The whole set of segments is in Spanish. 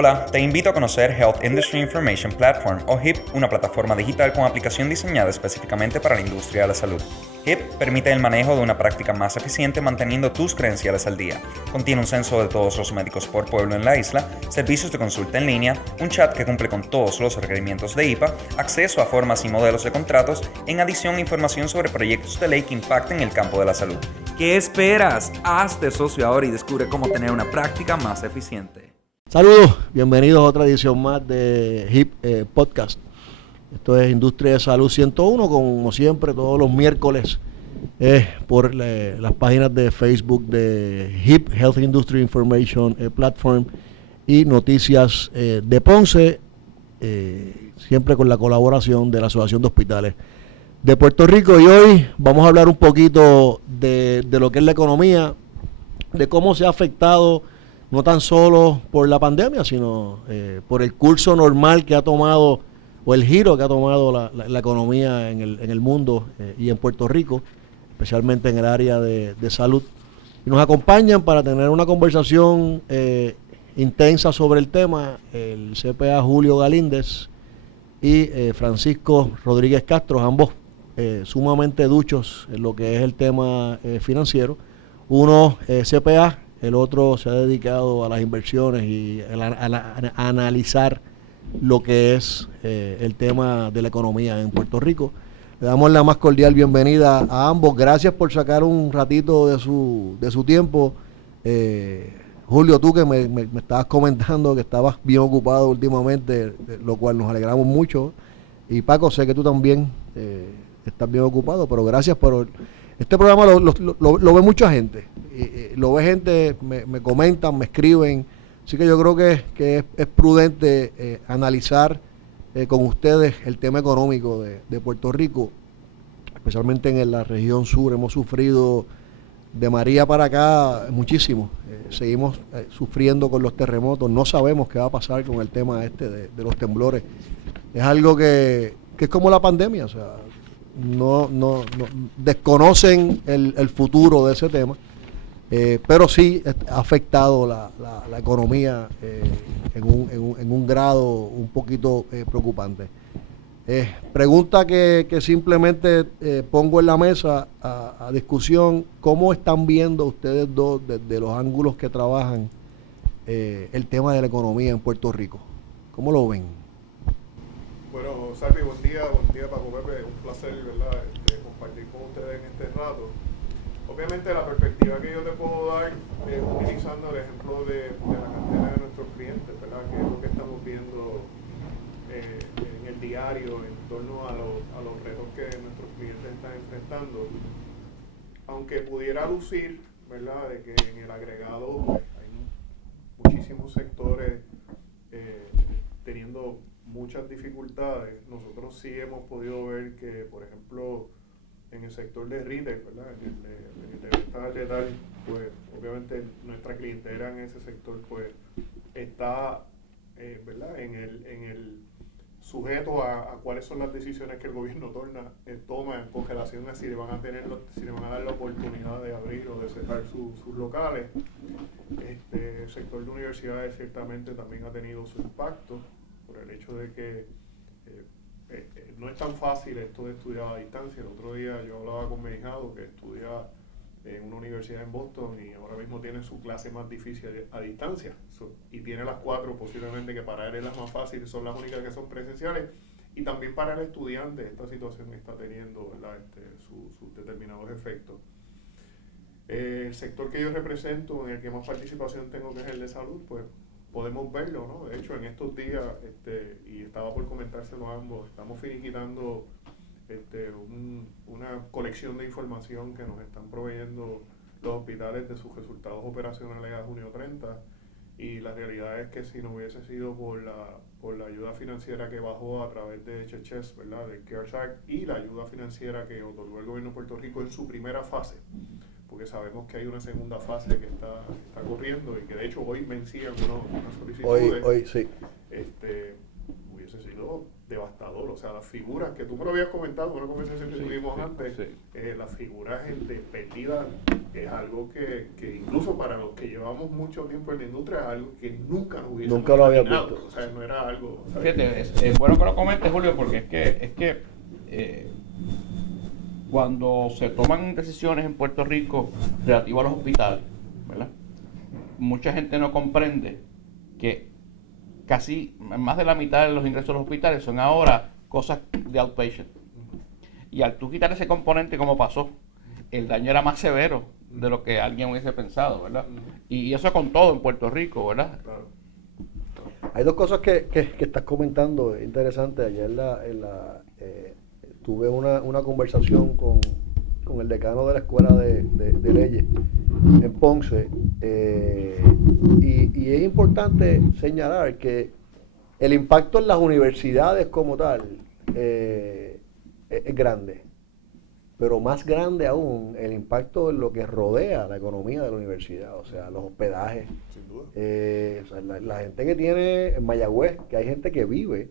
Hola, te invito a conocer Health Industry Information Platform o HIP, una plataforma digital con aplicación diseñada específicamente para la industria de la salud. HIP permite el manejo de una práctica más eficiente manteniendo tus credenciales al día. Contiene un censo de todos los médicos por pueblo en la isla, servicios de consulta en línea, un chat que cumple con todos los requerimientos de IPA, acceso a formas y modelos de contratos, en adición información sobre proyectos de ley que impacten el campo de la salud. ¿Qué esperas? Hazte socio ahora y descubre cómo tener una práctica más eficiente. Saludos, bienvenidos a otra edición más de HIP Podcast. Esto es Industria de Salud 101, como siempre, todos los miércoles por las páginas de Facebook de HIP, Health Industry Information Platform, y Noticias de Ponce, siempre con la colaboración de la Asociación de Hospitales de Puerto Rico. Y hoy vamos a hablar un poquito de lo que es la economía, de cómo se ha afectado no tan solo por la pandemia, sino por el curso normal que ha tomado, o el giro que ha tomado la economía en el mundo y en Puerto Rico, especialmente en el área de salud. Y nos acompañan para tener una conversación intensa sobre el tema el CPA Julio Galíndez y Francisco Rodríguez Castro, ambos sumamente duchos en lo que es el tema financiero. Uno CPA, el otro se ha dedicado a las inversiones y a analizar lo que es el tema de la economía en Puerto Rico. Le damos la más cordial bienvenida a ambos. Gracias por sacar un ratito de su tiempo. Julio, tú que me estabas comentando que estabas bien ocupado últimamente, lo cual nos alegramos mucho. Y Paco, sé que tú también estás bien ocupado, pero gracias por... Este programa lo ve mucha gente, lo ve gente, me comentan, me escriben, así que yo creo que es prudente analizar con ustedes el tema económico de Puerto Rico, especialmente en la región sur. Hemos sufrido de María para acá muchísimo, seguimos sufriendo con los terremotos, no sabemos qué va a pasar con el tema de los temblores. Es algo que es como la pandemia, o sea, no desconocen el futuro de ese tema, pero sí ha afectado la economía en un grado un poquito preocupante. Pregunta que simplemente pongo en la mesa a discusión: ¿cómo están viendo ustedes dos desde los ángulos que trabajan el tema de la economía en Puerto Rico? ¿Cómo lo ven? Bueno, Salvi, buen día Paco Pepe, un placer, ¿verdad? Compartir con ustedes en este rato. Obviamente la perspectiva que yo te puedo dar utilizando el ejemplo de la cartera de nuestros clientes, ¿verdad? Que es lo que estamos viendo en el diario en torno a los retos que nuestros clientes están enfrentando. Aunque pudiera lucir, ¿verdad?, de que en el agregado pues, hay muchísimos sectores teniendo muchas dificultades, nosotros sí hemos podido ver que, por ejemplo, en el sector de retail, ¿verdad?, en el de ventas al detalle, pues obviamente nuestra clientela en ese sector pues está ¿verdad?, en el sujeto a cuáles son las decisiones que el gobierno toma con relación a si le van a dar la oportunidad de abrir o de cerrar sus locales. El sector de universidades ciertamente también ha tenido su impacto por el hecho de que no es tan fácil esto de estudiar a distancia. El otro día yo hablaba con mi hijado que estudia en una universidad en Boston y ahora mismo tiene su clase más difícil a distancia, y tiene las 4 posiblemente que para él es las más fáciles, son las únicas que son presenciales, y también para el estudiante esta situación está teniendo, ¿verdad?, sus determinados efectos. El sector que yo represento, en el que más participación tengo, que es el de salud, pues podemos verlo, ¿no? De hecho, en estos días, y estaba por comentárselo a ambos, estamos finiquitando una colección de información que nos están proveyendo los hospitales de sus resultados operacionales a junio 30, y la realidad es que si no hubiese sido por la ayuda financiera que bajó a través de HHS, ¿verdad?, del CARES Act, y la ayuda financiera que otorgó el gobierno de Puerto Rico en su primera fase, porque sabemos que hay una segunda fase que está corriendo y que de hecho hoy vencían unas solicitudes. Hoy sí. Hubiese sido devastador. O sea, las figuras que tú me lo habías comentado en una conversación que tuvimos antes, las figuras de pérdida es algo que incluso para los que llevamos mucho tiempo en la industria es algo que nunca nos hubiésemos Nunca lo había imaginado. visto. O sea, no era algo... Fíjate, es bueno que lo comentes, Julio, porque es que cuando se toman decisiones en Puerto Rico relativo a los hospitales, ¿verdad? Mucha gente no comprende que casi más de la mitad de los ingresos de los hospitales son ahora cosas de outpatient. Y al tú quitar ese componente, como pasó, el daño era más severo de lo que alguien hubiese pensado, ¿verdad? Y eso con todo en Puerto Rico, ¿verdad? Claro. Hay dos cosas que estás comentando interesantes. Ayer tuve una conversación con el decano de la Escuela de Leyes en Ponce, y es importante señalar que el impacto en las universidades como tal es grande, pero más grande aún el impacto en lo que rodea la economía de la universidad, o sea, los hospedajes. Sin duda. O sea, la gente que tiene en Mayagüez, que hay gente que vive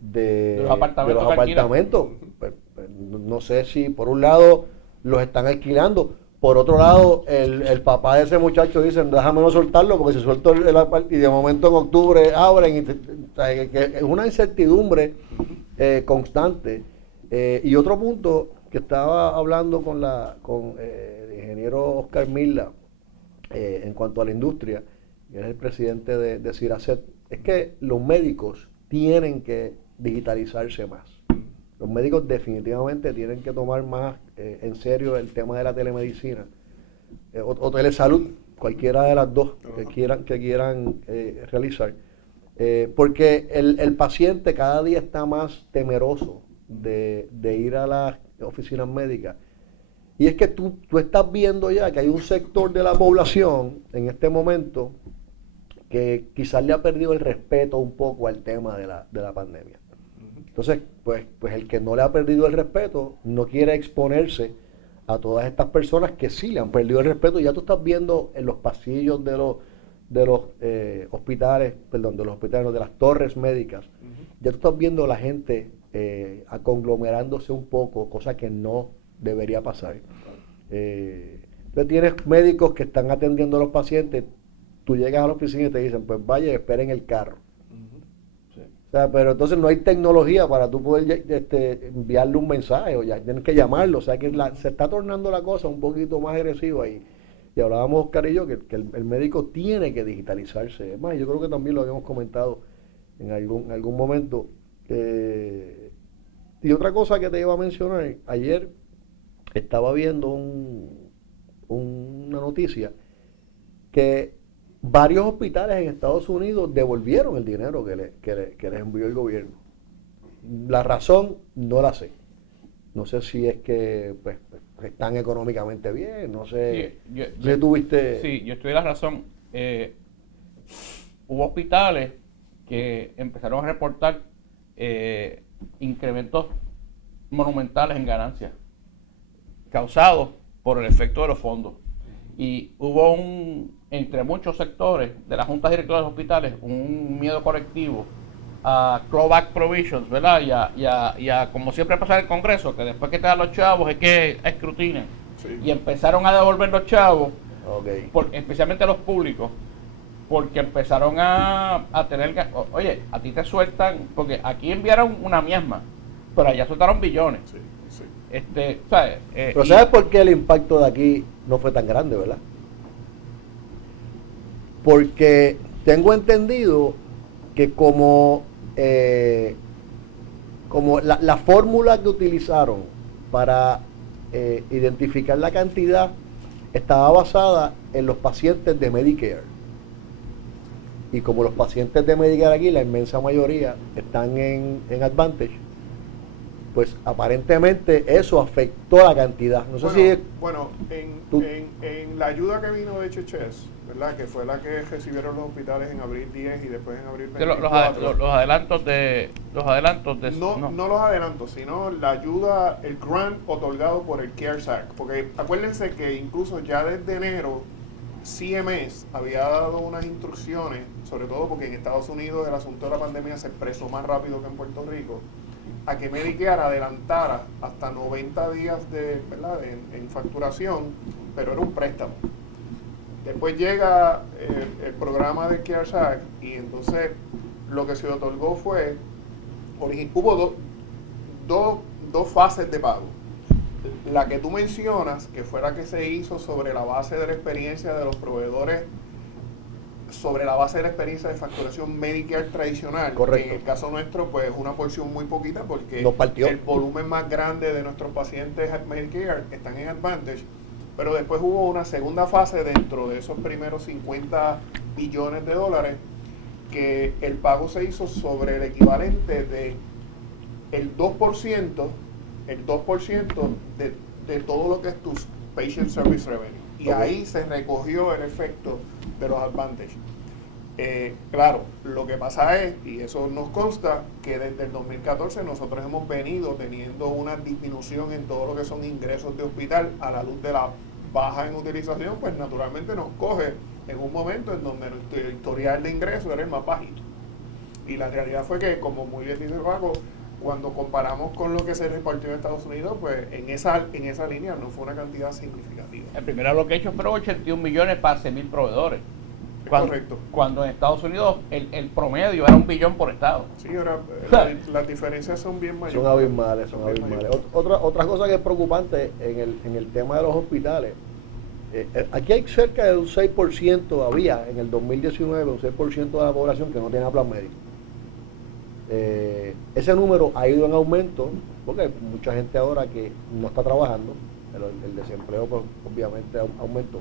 de los apartamentos. Pues, no sé si por un lado los están alquilando, por otro lado el papá de ese muchacho dice, déjame no soltarlo porque si suelto y de momento en octubre abren, o sea, que es una incertidumbre constante. Y otro punto que estaba hablando con el ingeniero Oscar Mirla en cuanto a la industria, que es el presidente de CIRACET, es que los médicos tienen que digitalizarse más. Los médicos definitivamente tienen que tomar más en serio el tema de la telemedicina o telesalud, cualquiera de las dos que quieran realizar, porque el paciente cada día está más temeroso de ir a las oficinas médicas. Y es que tú estás viendo ya que hay un sector de la población en este momento que quizás le ha perdido el respeto un poco al tema de la pandemia. Entonces, pues el que no le ha perdido el respeto no quiere exponerse a todas estas personas que sí le han perdido el respeto. Ya tú estás viendo en los pasillos de los hospitales, de las torres médicas, ya tú estás viendo a la gente conglomerándose un poco, cosa que no debería pasar. Entonces tienes médicos que están atendiendo a los pacientes, tú llegas a la oficina y te dicen, pues vaya, esperen el carro. O sea, pero entonces no hay tecnología para tú poder enviarle un mensaje, o ya tienes que llamarlo. O sea, que se está tornando la cosa un poquito más agresiva. Y hablábamos, Oscar y yo, que el médico tiene que digitalizarse. Es más, yo creo que también lo habíamos comentado en algún momento. Y otra cosa que te iba a mencionar, ayer estaba viendo una noticia que varios hospitales en Estados Unidos devolvieron el dinero que les envió el gobierno. La razón no la sé. No sé si es que pues, están económicamente bien, no sé. Sí, tuviste... Sí, yo estoy de la razón. Hubo hospitales que empezaron a reportar incrementos monumentales en ganancias causados por el efecto de los fondos. Y hubo entre muchos sectores de la Junta Directora de los hospitales, un miedo colectivo a clawback provisions, ¿verdad? Y a como siempre pasa en el Congreso, que después que te dan los chavos es que escrutinen. Sí. Y empezaron a devolver los chavos, especialmente los públicos, porque empezaron a tener... Oye, a ti te sueltan, porque aquí enviaron una miasma, pero allá soltaron billones. Sí, sí. ¿Sabes? Pero ¿sabes por qué el impacto de aquí no fue tan grande, verdad? Porque tengo entendido que como la fórmula que utilizaron para identificar la cantidad estaba basada en los pacientes de Medicare. Y como los pacientes de Medicare aquí, la inmensa mayoría, están en Advantage, pues aparentemente eso afectó la cantidad. No sé si... Bueno, en la ayuda que vino de HHS, ¿verdad? Que fue la que recibieron los hospitales en abril 10 y después en abril 24. Los adelantos de... No los adelantos, sino la ayuda, el grant otorgado por el CARES Act. Porque acuérdense que incluso ya desde enero CMS había dado unas instrucciones, sobre todo porque en Estados Unidos el asunto de la pandemia se expresó más rápido que en Puerto Rico, a que Medicare adelantara hasta 90 días ¿verdad? en facturación, pero era un préstamo. Después llega el programa de CARES Act y entonces lo que se otorgó fue, hubo dos fases de pago. La que tú mencionas, que fue la que se hizo sobre la base de la experiencia de los proveedores, sobre la base de la experiencia de facturación Medicare tradicional. Correcto. Que en el caso nuestro, pues es una porción muy poquita porque Nos partió. el volumen más grande de nuestros pacientes Medicare están en Advantage, pero después hubo una segunda fase dentro de esos primeros 50 billones de dólares que el pago se hizo sobre el equivalente de el 2% de todo lo que es tu Patient Service Revenue. Y ahí se recogió el efecto de los Advantage. Claro, lo que pasa es, y eso nos consta, que desde el 2014 nosotros hemos venido teniendo una disminución en todo lo que son ingresos de hospital a la luz de la baja en utilización, pues naturalmente nos coge en un momento en donde nuestro historial de ingresos era el más bajito. Y la realidad fue que, como muy bien dice Paco, cuando comparamos con lo que se repartió en Estados Unidos, pues en esa línea no fue una cantidad significativa. El primer allocation fueron 81 millones para 6,000 proveedores. Correcto. Cuando en Estados Unidos el promedio era 1 billón por estado. Sí, ahora las diferencias son bien mayores. Son abismales. Otra cosa que es preocupante en el tema de los hospitales, aquí hay cerca de un 6%, había en el 2019 un 6% de la población que no tenía plan médico. Ese número ha ido en aumento porque hay mucha gente ahora que no está trabajando, el desempleo pues, obviamente aumentó.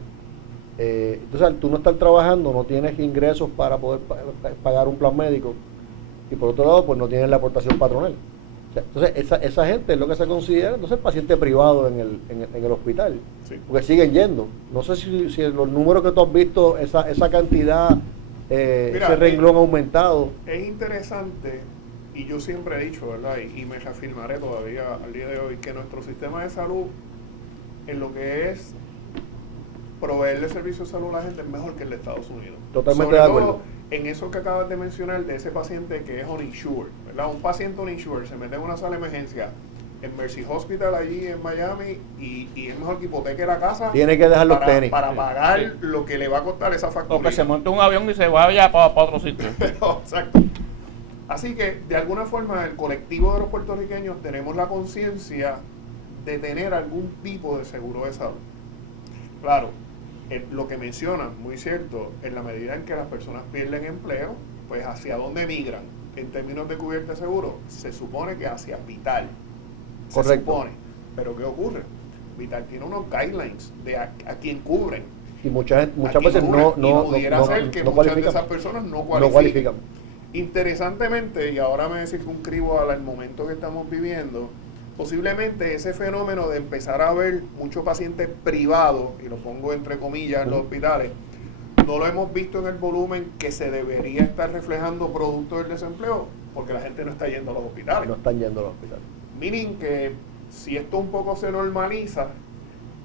Entonces, al tú no estar trabajando, no tienes ingresos para poder pagar un plan médico y por otro lado, pues no tienes la aportación patronal. O sea, entonces, esa gente es lo que se considera entonces paciente privado en el hospital, Sí. porque siguen yendo. No sé si los números que tú has visto, esa cantidad, Mira, ese renglón ha aumentado. Es interesante, y yo siempre he dicho, ¿verdad? Y me reafirmaré todavía al día de hoy, que nuestro sistema de salud, en lo que es proveerle servicio de salud a la gente, es mejor que el de Estados Unidos. Totalmente Sobre de acuerdo. todo en eso que acabas de mencionar de ese paciente que es uninsured, ¿verdad? Un paciente uninsured se mete en una sala de emergencia en Mercy Hospital allí en Miami y es mejor que hipoteque la casa. Tiene que dejar los tenis. Para pagar lo que le va a costar esa factura. O que se monte un avión y se vaya para otro sitio. Exacto. Así que, de alguna forma, el colectivo de los puertorriqueños tenemos la conciencia de tener algún tipo de seguro de salud. Claro, lo que mencionan, muy cierto, en la medida en que las personas pierden empleo, pues hacia dónde migran en términos de cubierta de seguro, se supone que hacia Vital. Correcto. Se supone. Pero ¿qué ocurre? Vital tiene unos guidelines de a quién cubren. Y muchas a quién veces cubren, no y pudiera ser que no muchas de cualifican. esas personas no No cualifican. cualifican. Interesantemente, y ahora me circunscribo al momento que estamos viviendo, posiblemente ese fenómeno de empezar a ver muchos pacientes privados, y lo pongo entre comillas en los hospitales, no lo hemos visto en el volumen que se debería estar reflejando producto del desempleo, porque la gente no está yendo a los hospitales. No están yendo al hospital. Meaning que si esto un poco se normaliza,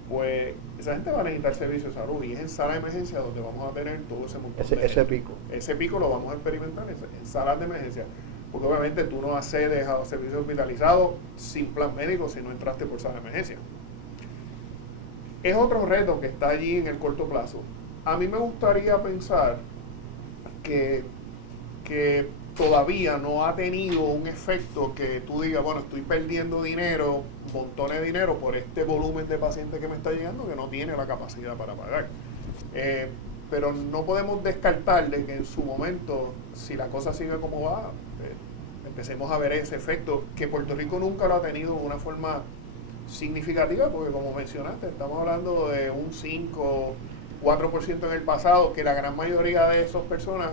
pues esa gente va a necesitar servicio de salud y es en sala de emergencia donde vamos a tener todo ese montón de Ese pico. Ese pico lo vamos a experimentar en salas de emergencia, porque obviamente tú no accedes a servicios hospitalizados sin plan médico si no entraste por sala de emergencia. Es otro reto que está allí en el corto plazo. A mí me gustaría pensar que todavía no ha tenido un efecto que tú digas, bueno, estoy perdiendo dinero, montones de dinero por este volumen de pacientes que me está llegando que no tiene la capacidad para pagar. Pero no podemos descartar de que en su momento, si la cosa sigue como va, empecemos a ver ese efecto que Puerto Rico nunca lo ha tenido de una forma significativa, porque como mencionaste, estamos hablando de un 4% en el pasado, que la gran mayoría de esas personas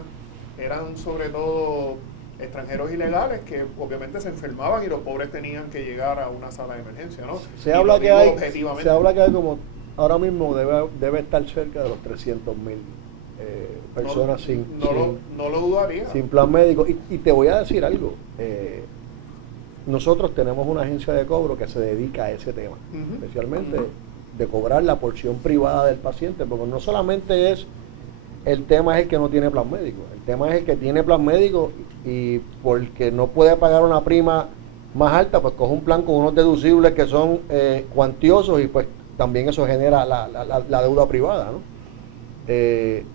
eran sobre todo extranjeros ilegales que obviamente se enfermaban y los pobres tenían que llegar a una sala de emergencia, ¿no? Se habla que hay como, ahora mismo debe estar cerca de los 300,000 personas no lo dudaría. sin plan médico. Y te voy a decir algo, nosotros tenemos una agencia de cobro que se dedica a ese tema, especialmente de cobrar la porción privada del paciente, porque no solamente es el tema es el que no tiene plan médico, el tema es el que tiene plan médico y porque no puede pagar una prima más alta, pues coge un plan con unos deducibles que son cuantiosos y pues también eso genera la deuda privada, ¿no? En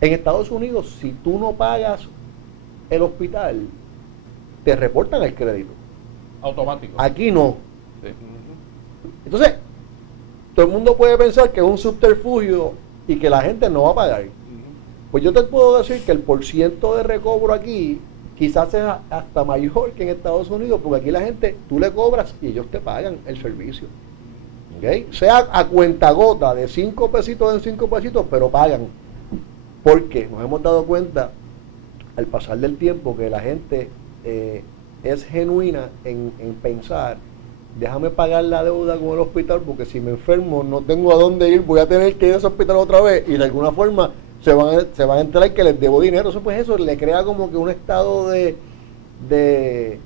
Estados Unidos, si tú no pagas el hospital, te reportan el crédito. Automático. Aquí no. Sí. Entonces, todo el mundo puede pensar que es un subterfugio y que la gente no va a pagar. Pues yo te puedo decir que el porciento de recobro aquí quizás sea hasta mayor que en Estados Unidos, porque aquí la gente, tú le cobras y ellos te pagan el servicio. ¿Okay? Sea a cuentagota de 5 pesitos en 5 pesitos, pero pagan. Porque nos hemos dado cuenta al pasar del tiempo que la gente es genuina en pensar, déjame pagar la deuda con el hospital, porque si me enfermo no tengo a dónde ir, voy a tener que ir a ese hospital otra vez, y de alguna forma se van a enterar que les debo dinero. Eso le crea como que un estado de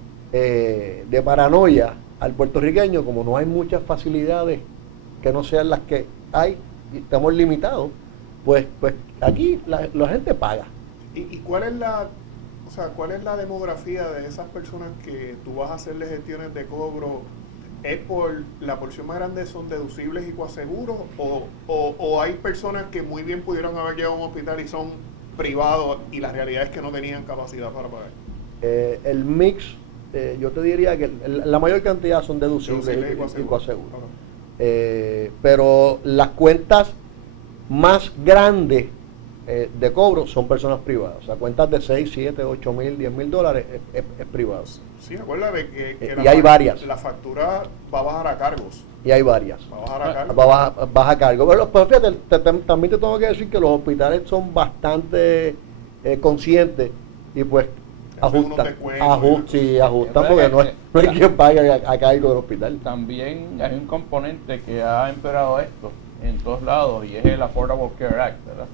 paranoia al puertorriqueño. Como no hay muchas facilidades que no sean las que hay y estamos limitados, pues aquí la gente paga. ¿Y cuál es cuál es la demografía de esas personas que tú vas a hacerle gestiones de cobro? ¿Es por la porción más grande son deducibles y coaseguros? ¿O hay personas que muy bien pudieron haber llegado a un hospital y son privados y la realidad es que no tenían capacidad para pagar? El mix, yo te diría que la mayor cantidad son deducibles y coaseguros. Pero las cuentas más grandes de cobro son personas privadas. O sea, cuentas de 6, 7, 8 mil, 10 mil dólares es privado. Sí, acuérdate que y hay varias. La factura va a bajar a cargos. Y hay varias. Va a bajar a cargos. Baja a cargo. Pero fíjate, también te tengo que decir que los hospitales son bastante conscientes y pues ajustan porque no hay quien pague a cargo del hospital. También hay un componente que ha empeorado esto en todos lados y es el Affordable Care Act, ¿verdad?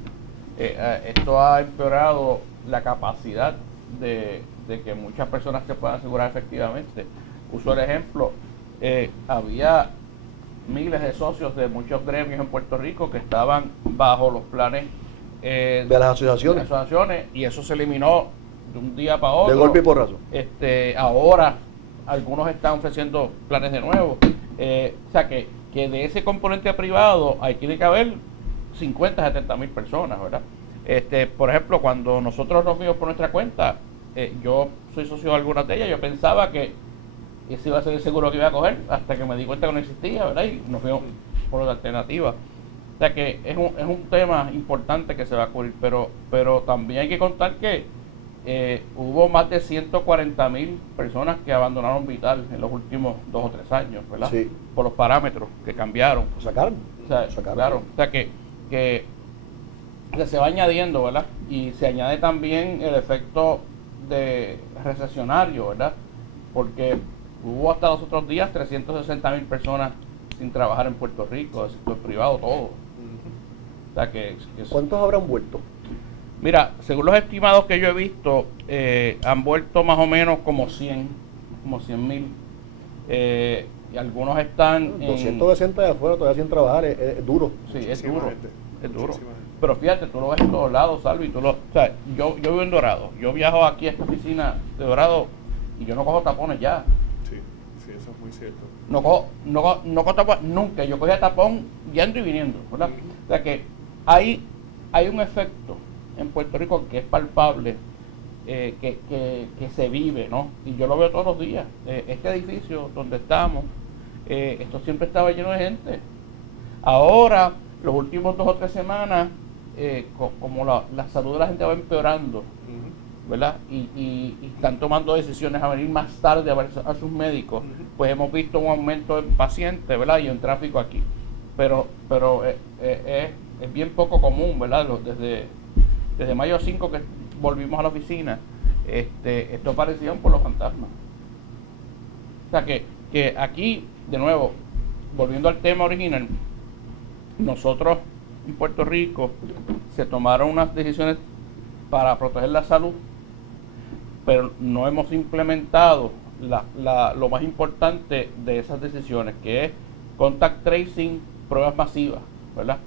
Esto ha empeorado la capacidad de que muchas personas se puedan asegurar efectivamente. Uso el ejemplo, había miles de socios de muchos gremios en Puerto Rico que estaban bajo los planes de las asociaciones. Y eso se eliminó de un día para otro. De golpe y porrazo. Ahora algunos están ofreciendo planes de nuevo. O sea que de ese componente privado hay tiene que haber 50, 70 mil personas, ¿verdad? Por ejemplo, cuando nosotros nos fuimos por nuestra cuenta, yo soy socio de algunas de ellas, yo pensaba que ese iba a ser el seguro que iba a coger, hasta que me di cuenta que no existía, ¿verdad? Y nos fuimos por otra alternativa. O sea que es un tema importante que se va a cubrir, pero también hay que contar que hubo más de 140 mil personas que abandonaron Vital en los últimos 2 o 3 años, ¿verdad? Sí. Por los parámetros que cambiaron. Sacaron. Claro. O sea que se va añadiendo, ¿verdad? Y se añade también el efecto de recesionario, ¿verdad? Porque hubo hasta los otros días 360 mil personas sin trabajar en Puerto Rico, del sector privado, todo. O sea que ¿Cuántos habrán vuelto? Mira, según los estimados que yo he visto, han vuelto más o menos como 100 mil. Y algunos están 260 de afuera todavía sin trabajar, es duro. Sí, es duro. Es duro. Muchísima gente. Pero fíjate, tú lo ves en todos lados, Salvi. O sea, yo vivo en Dorado. Yo viajo aquí a esta oficina de Dorado y yo no cojo tapones ya. Sí, eso es muy cierto. No cojo tapones nunca. Yo cogía tapón yendo y viniendo, ¿verdad? O sea que hay un efecto en Puerto Rico que es palpable, que se vive, ¿no? Y yo lo veo todos los días. Este edificio donde estamos, esto siempre estaba lleno de gente. Ahora, los últimos 2 o 3 semanas, como la salud de la gente va empeorando, ¿verdad? Y están tomando decisiones a venir más tarde a ver a sus médicos, pues hemos visto un aumento en pacientes, ¿verdad? Y en tráfico aquí. Pero es bien poco común, ¿verdad? Desde mayo 5 que volvimos a la oficina, esto aparecían por los fantasmas. O sea que aquí, de nuevo, volviendo al tema original, nosotros en Puerto Rico se tomaron unas decisiones para proteger la salud, pero no hemos implementado lo más importante de esas decisiones, que es contact tracing, pruebas masivas, ¿verdad?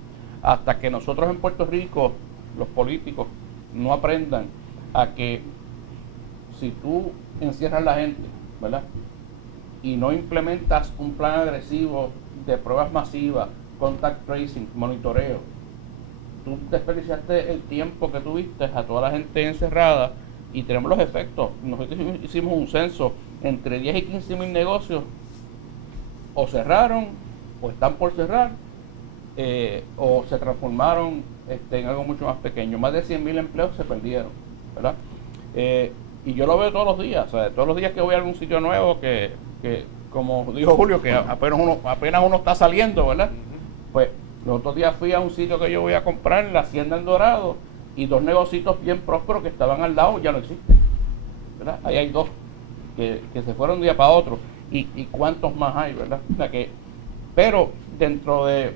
Hasta que nosotros en Puerto Rico, los políticos, no aprendan a que si tú encierras a la gente, ¿verdad? y no implementas un plan agresivo de pruebas masivas, contact tracing, monitoreo, tú desperdiciaste el tiempo que tuviste a toda la gente encerrada y tenemos los efectos. Nosotros hicimos un censo, entre 10 y 15 mil negocios o cerraron o están por cerrar, o se transformaron en algo mucho más pequeño. Más de 100.000 empleos se perdieron, ¿verdad? Y yo lo veo todos los días, ¿sabes? Todos los días que voy a algún sitio nuevo que como dijo Julio, que apenas uno está saliendo, ¿verdad? Pues los otros días fui a un sitio que yo voy a comprar en la Hacienda El Dorado y 2 negocios bien prósperos que estaban al lado ya no existen, ¿verdad? Ahí hay 2 que se fueron de un día para otro y cuántos más hay, ¿verdad? O sea pero dentro de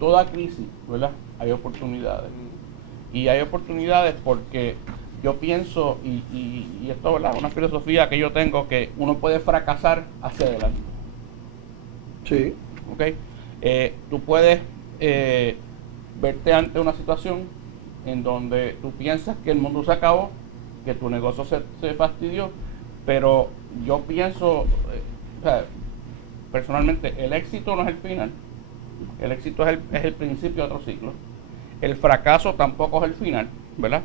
toda crisis, ¿verdad? Hay oportunidades. Y hay oportunidades porque yo pienso, y esto, ¿verdad? Una filosofía que yo tengo, que uno puede fracasar hacia adelante. Sí. ¿Ok? Tú puedes verte ante una situación en donde tú piensas que el mundo se acabó, que tu negocio se fastidió, pero yo pienso, o sea, personalmente, el éxito no es el final, el éxito es el principio de otro ciclo, el fracaso tampoco es el final, ¿verdad?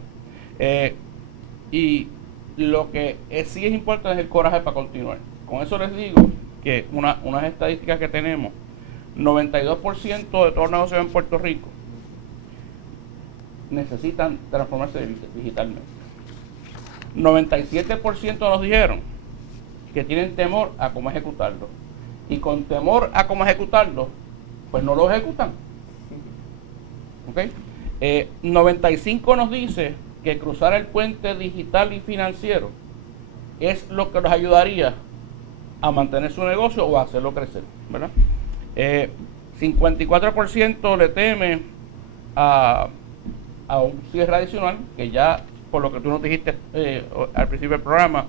Y lo que sí es importante es el coraje para continuar. Con eso les digo que unas estadísticas que tenemos, 92% de todos los negocios en Puerto Rico necesitan transformarse digitalmente. 97% nos dijeron que tienen temor a cómo ejecutarlo. Y con temor a cómo ejecutarlo, pues no lo ejecutan. ¿Ok? 95 nos dice que cruzar el puente digital y financiero es lo que nos ayudaría a mantener su negocio o a hacerlo crecer, ¿verdad? 54% le teme a un cierre adicional, que ya, por lo que tú nos dijiste al principio del programa,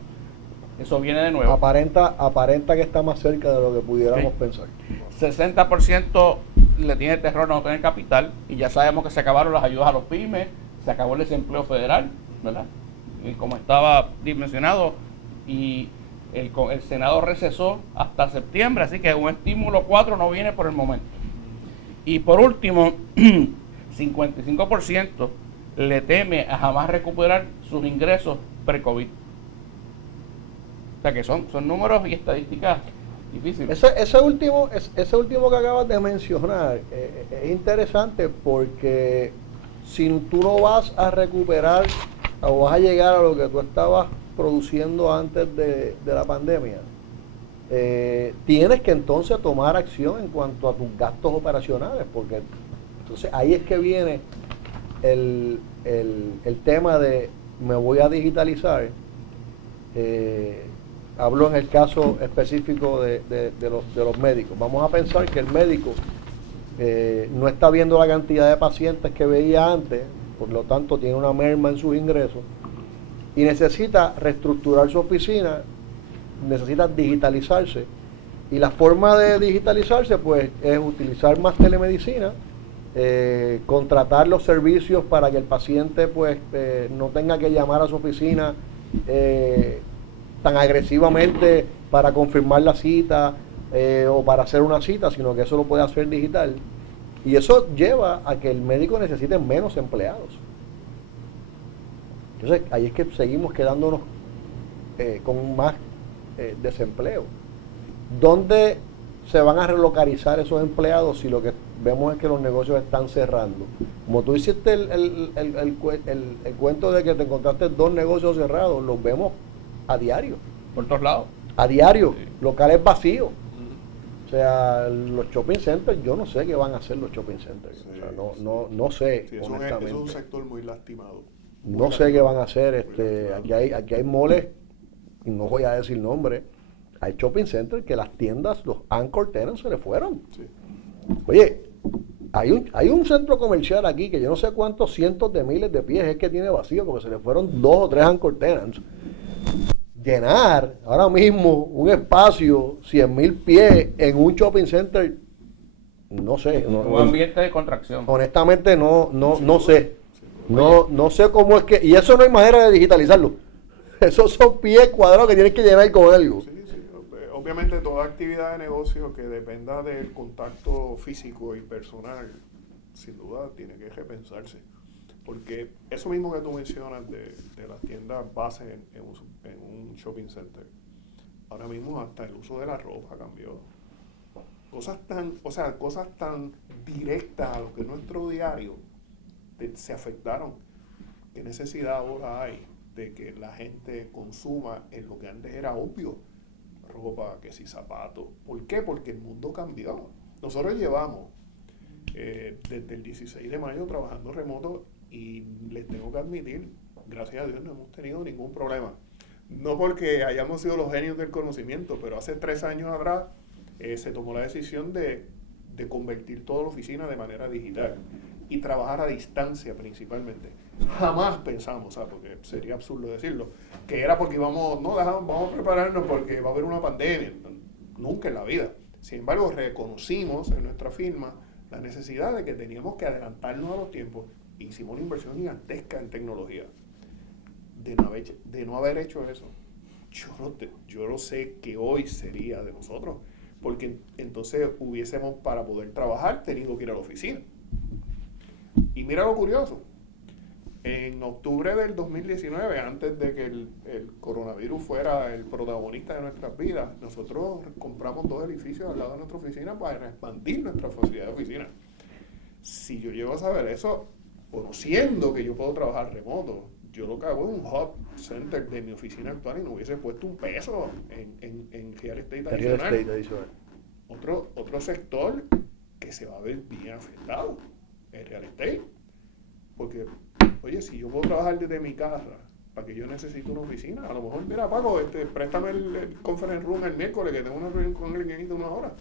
eso viene de nuevo. Aparenta que está más cerca de lo que pudiéramos pensar. 60% le tiene terror a no tener capital, y ya sabemos que se acabaron las ayudas a los pymes, se acabó el desempleo federal, ¿verdad? Y como estaba mencionado, y el Senado recesó hasta septiembre, así que un estímulo 4 no viene por el momento. Y por último, 55% le teme a jamás recuperar sus ingresos pre-COVID. O sea que son números y estadísticas difíciles. Ese último que acabas de mencionar es interesante, porque si tú no vas a recuperar o vas a llegar a lo que tú estabas produciendo antes de la pandemia, tienes que entonces tomar acción en cuanto a tus gastos operacionales, porque entonces ahí es que viene el tema de me voy a digitalizar. Hablo en el caso específico de los médicos. Vamos a pensar que el médico no está viendo la cantidad de pacientes que veía antes, por lo tanto tiene una merma en sus ingresos y necesita reestructurar su oficina, necesita digitalizarse. Y la forma de digitalizarse pues es utilizar más telemedicina, contratar los servicios para que el paciente pues no tenga que llamar a su oficina tan agresivamente para confirmar la cita o para hacer una cita, sino que eso lo puede hacer digital. Y eso lleva a que el médico necesite menos empleados. Entonces ahí es que seguimos quedándonos con más desempleo. ¿Dónde se van a relocalizar esos empleados si lo que vemos es que los negocios están cerrando? Como tú hiciste el cuento de que te encontraste 2 negocios cerrados, los vemos a diario. Por todos lados. A diario, Sí. locales vacíos. O sea, los shopping centers, yo no sé qué van a hacer los shopping centers. Sí, o sea, no sé, sí, honestamente. es un sector muy lastimado. No sé qué van a hacer. Aquí hay moles, y no voy a decir nombres. Hay shopping centers que las tiendas, los anchor tenants, se le fueron. Sí. Oye, hay un centro comercial aquí que yo no sé cuántos cientos de miles de pies es que tiene vacío, porque se le fueron 2 o 3 anchor tenants. Llenar ahora mismo un espacio 100,000 pies en un shopping center, no sé. Un ambiente de contracción. Honestamente no sé. No sé cómo es que... Y eso no hay manera de digitalizarlo. Esos son pies cuadrados que tienes que llenar con algo. Sí, obviamente toda actividad de negocio que dependa del contacto físico y personal, sin duda tiene que repensarse. Porque eso mismo que tú mencionas de las tiendas base en un shopping center, ahora mismo hasta el uso de la ropa cambió. Cosas tan directas a lo que es nuestro diario se afectaron. ¿Qué necesidad ahora hay de que la gente consuma en lo que antes era obvio? Ropa, que si zapatos. ¿Por qué? Porque el mundo cambió. Nosotros llevamos desde el 16 de mayo trabajando remoto y les tengo que admitir, gracias a Dios no hemos tenido ningún problema. No porque hayamos sido los genios del conocimiento, pero hace 3 años atrás se tomó la decisión de convertir toda la oficina de manera digital y trabajar a distancia principalmente. Jamás pensamos, porque sería absurdo decirlo, que era porque vamos a prepararnos porque va a haber una pandemia. Nunca en la vida. Sin embargo, reconocimos en nuestra firma la necesidad de que teníamos que adelantarnos a los tiempos. Hicimos una inversión gigantesca en tecnología. De no haber hecho eso, yo no sé qué hoy sería de nosotros, porque entonces hubiésemos, para poder trabajar, tenido que ir a la oficina. Y mira lo curioso, en octubre del 2019, antes de que el coronavirus fuera el protagonista de nuestras vidas, nosotros compramos 2 edificios al lado de nuestra oficina para expandir nuestra facilidad de oficina. Si yo llego a saber eso, conociendo que yo puedo trabajar remoto, yo lo que hago es un hub center de mi oficina actual y no hubiese puesto un peso en real estate adicional. Otro sector que se va a ver bien afectado es real estate. Porque, oye, si yo puedo trabajar desde mi casa, ¿para que yo necesito una oficina? A lo mejor, mira, Paco, préstame el conference room el miércoles, que tengo una reunión con el de 1 hora.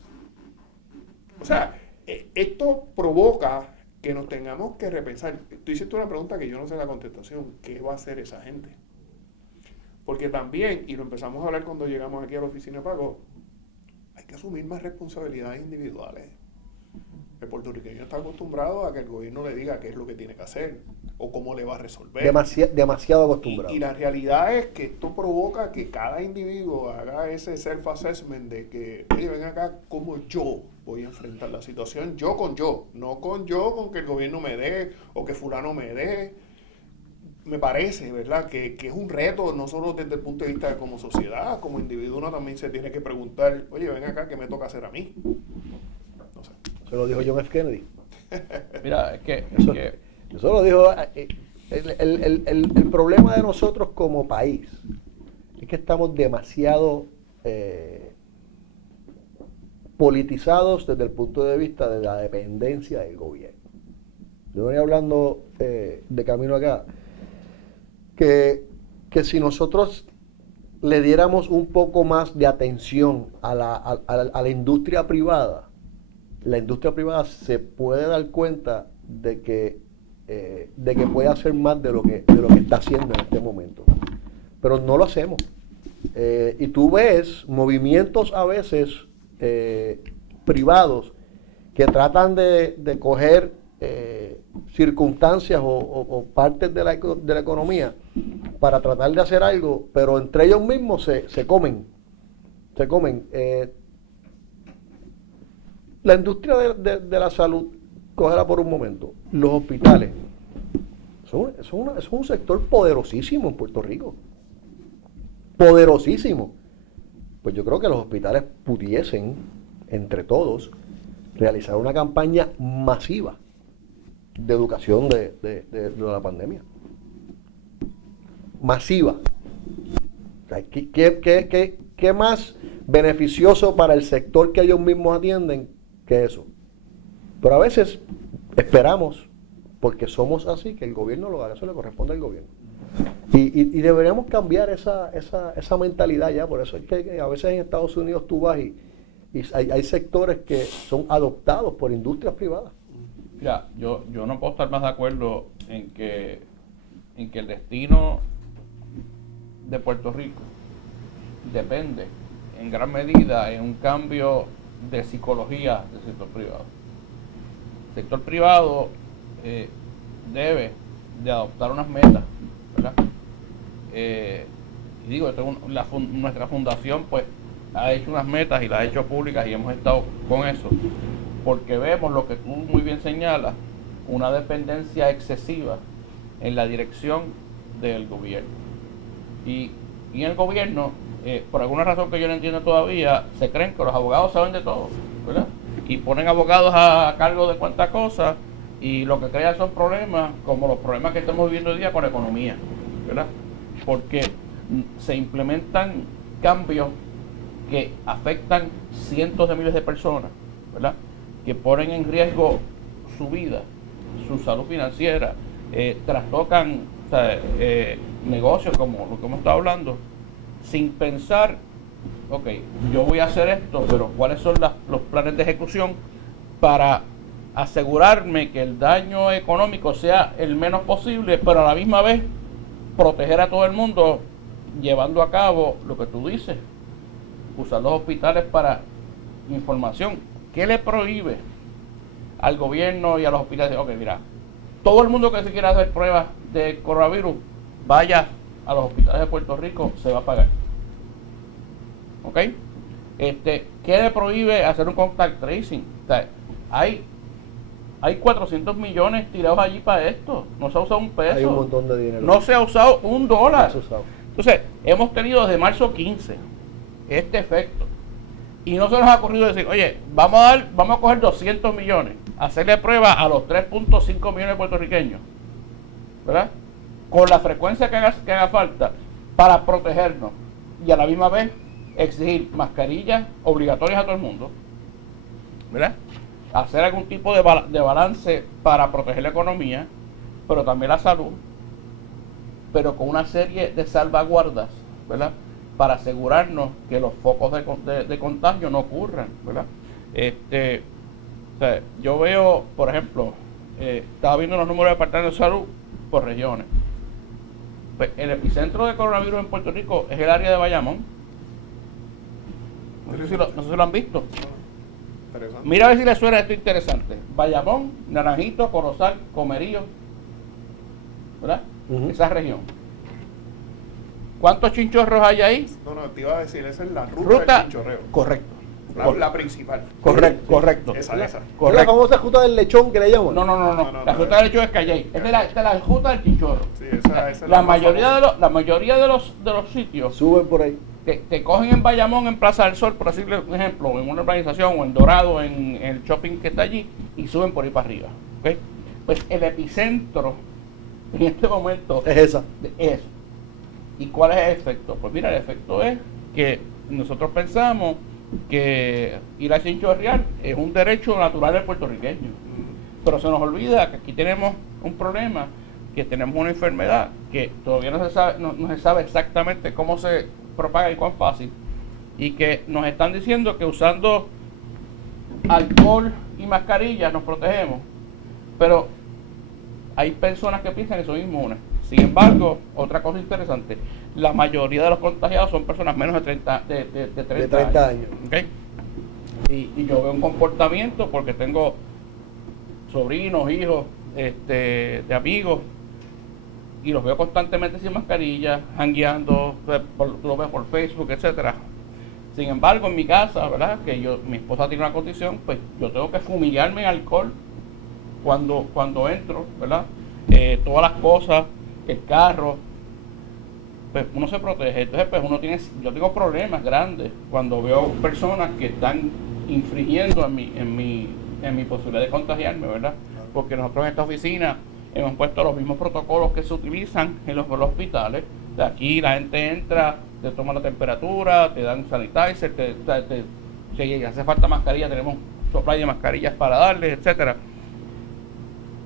O sea, esto provoca que nos tengamos que repensar. Tú hiciste una pregunta que yo no sé la contestación. ¿Qué va a hacer esa gente? Porque también, y lo empezamos a hablar cuando llegamos aquí a la oficina de Paco, hay que asumir más responsabilidades individuales. El puertorriqueño está acostumbrado a que el gobierno le diga qué es lo que tiene que hacer o cómo le va a resolver. Demasiado acostumbrado. Y la realidad es que esto provoca que cada individuo haga ese self-assessment de que, oye, ven acá, ¿cómo yo voy a enfrentar la situación? Yo, no con que el gobierno me dé o que fulano me dé. Me parece, ¿verdad?, que es un reto, no solo desde el punto de vista de como sociedad, como individuo uno también se tiene que preguntar, oye, ven acá, ¿qué me toca hacer a mí? No sé. Eso lo dijo John F. Kennedy. Mira, Eso lo dijo. El problema de nosotros como país es que estamos demasiado politizados desde el punto de vista de la dependencia del gobierno. Yo venía hablando de camino acá, que si nosotros le diéramos un poco más de atención a la industria privada, la industria privada se puede dar cuenta de que puede hacer más de lo que está haciendo en este momento. Pero no lo hacemos. Y tú ves movimientos a veces privados que tratan de coger circunstancias o partes de la economía para tratar de hacer algo, pero entre ellos mismos se comen. La industria de la salud, cógela por un momento. Los hospitales son un sector poderosísimo en Puerto Rico. Poderosísimo. Pues yo creo que los hospitales pudiesen, entre todos, realizar una campaña masiva de educación de la pandemia. Masiva. O sea, ¿qué más beneficioso para el sector que ellos mismos atienden que eso? Pero a veces esperamos, porque somos así, que el gobierno lo haga. Eso le corresponde al gobierno. Y deberíamos cambiar esa mentalidad ya. Por eso es que a veces en Estados Unidos tú vas y hay sectores que son adoptados por industrias privadas. Mira, yo no puedo estar más de acuerdo en que el destino de Puerto Rico depende en gran medida en un cambio de psicología del sector privado. El sector privado debe de adoptar unas metas, ¿verdad? Y digo, nuestra fundación pues ha hecho unas metas y las ha hecho públicas y hemos estado con eso, porque vemos lo que tú muy bien señalas, una dependencia excesiva en la dirección del gobierno. Y en el gobierno, por alguna razón que yo no entiendo todavía, se creen que los abogados saben de todo, ¿verdad? Y ponen abogados a cargo de cuantas cosas y lo que crean son problemas, como los problemas que estamos viviendo hoy día con la economía, ¿verdad? Porque se implementan cambios que afectan cientos de miles de personas, ¿verdad? Que ponen en riesgo su vida, su salud financiera, trastocan, o sea, negocios como lo que hemos estado hablando, sin pensar, ok, yo voy a hacer esto, pero ¿cuáles son los planes de ejecución para asegurarme que el daño económico sea el menos posible, pero a la misma vez proteger a todo el mundo, llevando a cabo lo que tú dices, usar los hospitales para información? ¿Qué le prohíbe al gobierno y a los hospitales? Ok, mira, todo el mundo que se quiera hacer pruebas de coronavirus, vaya a los hospitales de Puerto Rico, se va a pagar. ¿Ok? ¿Qué le prohíbe hacer un contact tracing? O sea, hay 400 millones tirados allí para esto. No se ha usado un peso. Hay un montón de dinero. No se ha usado un dólar. No se ha usado. Entonces, hemos tenido desde marzo 15 este efecto. Y no se nos ha ocurrido decir, oye, vamos a coger 200 millones, hacerle prueba a los 3.5 millones de puertorriqueños, ¿verdad? Con la frecuencia que haga falta para protegernos y a la misma vez exigir mascarillas obligatorias a todo el mundo, ¿verdad? Hacer algún tipo de balance para proteger la economía, pero también la salud, pero con una serie de salvaguardas, ¿verdad? Para asegurarnos que los focos de contagio no ocurran, ¿verdad? O sea, yo veo, por ejemplo, estaba viendo los números de departamentos de salud por regiones. Pues el epicentro de coronavirus en Puerto Rico es el área de Bayamón. No sé si lo han visto. Interesante. Mira a ver si les suena esto interesante. Bayamón, Naranjito, Corozal, Comerío, ¿verdad? Ujú. Esa región. ¿Cuántos chinchorros hay ahí? No, te iba a decir, esa es la ruta del chinchorreo. Correcto. La principal. Correcto. Esa. ¿Es la Correcto. famosa ruta del lechón que le llaman? No. La ruta del lechón es Calley. Esta es la ruta del chinchorro. Sí, esa es La más mayoría famosa. de los sitios Suben por ahí. te cogen en Bayamón, en Plaza del Sol, por decirle un ejemplo, en una urbanización o en Dorado, en el shopping que está allí, y suben por ahí para arriba. ¿Okay? Pues el epicentro en este momento Es esa. es eso. ¿Y cuál es el efecto? Pues mira, el efecto es que nosotros pensamos que ir a chinchorrear es un derecho natural del puertorriqueño. Pero se nos olvida que aquí tenemos un problema, que tenemos una enfermedad que todavía no se sabe exactamente cómo se propaga y cuán fácil. Y que nos están diciendo que usando alcohol y mascarillas nos protegemos. Pero hay personas que piensan que son inmunes. Sin embargo, otra cosa interesante, la mayoría de los contagiados son personas menos de 30 años. ¿Okay? Y yo veo un comportamiento porque tengo sobrinos, hijos, de amigos, y los veo constantemente sin mascarilla, jangueando, lo veo por Facebook, etcétera. Sin embargo, en mi casa, ¿verdad? Que mi esposa tiene una condición, pues yo tengo que fumigarme en alcohol cuando entro, ¿verdad? Todas las cosas, el carro, pues uno se protege. Entonces, pues yo tengo problemas grandes cuando veo personas que están infringiendo en mi posibilidad de contagiarme, ¿verdad? Porque nosotros en esta oficina hemos puesto los mismos protocolos que se utilizan en los hospitales. De aquí la gente entra, te toma la temperatura, te dan sanitizer, si hace falta mascarilla, tenemos supply de mascarillas para darles, etcétera.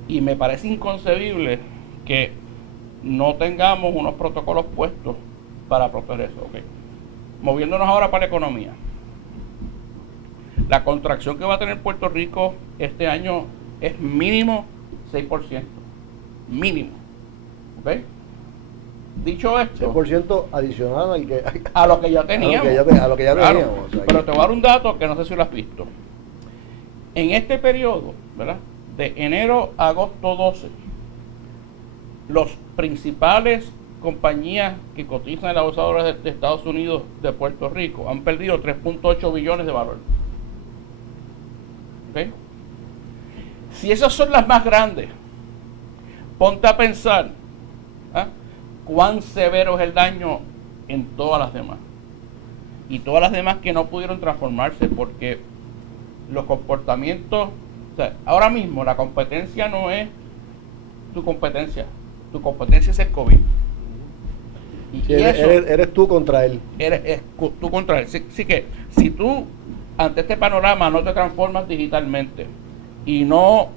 Y me parece inconcebible que no tengamos unos protocolos puestos para proteger eso. Okay. Moviéndonos ahora para la economía. La contracción que va a tener Puerto Rico este año es mínimo 6%. Mínimo. ¿Ok? Dicho esto, 6% adicional a lo que ya teníamos. a lo que ya Claro, teníamos. O sea, pero te voy a dar un dato que no sé si lo has visto. En este periodo, ¿verdad? De enero a agosto 12, los principales compañías que cotizan en la bolsa de valores de Estados Unidos, de Puerto Rico, han perdido 3.8 billones de valor. ¿Okay? Si esas son las más grandes, ponte a pensar cuán severo es el daño en todas las demás. Y todas las demás que no pudieron transformarse porque los comportamientos, o sea, ahora mismo la competencia no es tu competencia es el COVID. Y, Sí, y eso, eres tú contra él. es tú contra él. Así que si tú ante este panorama no te transformas digitalmente y no,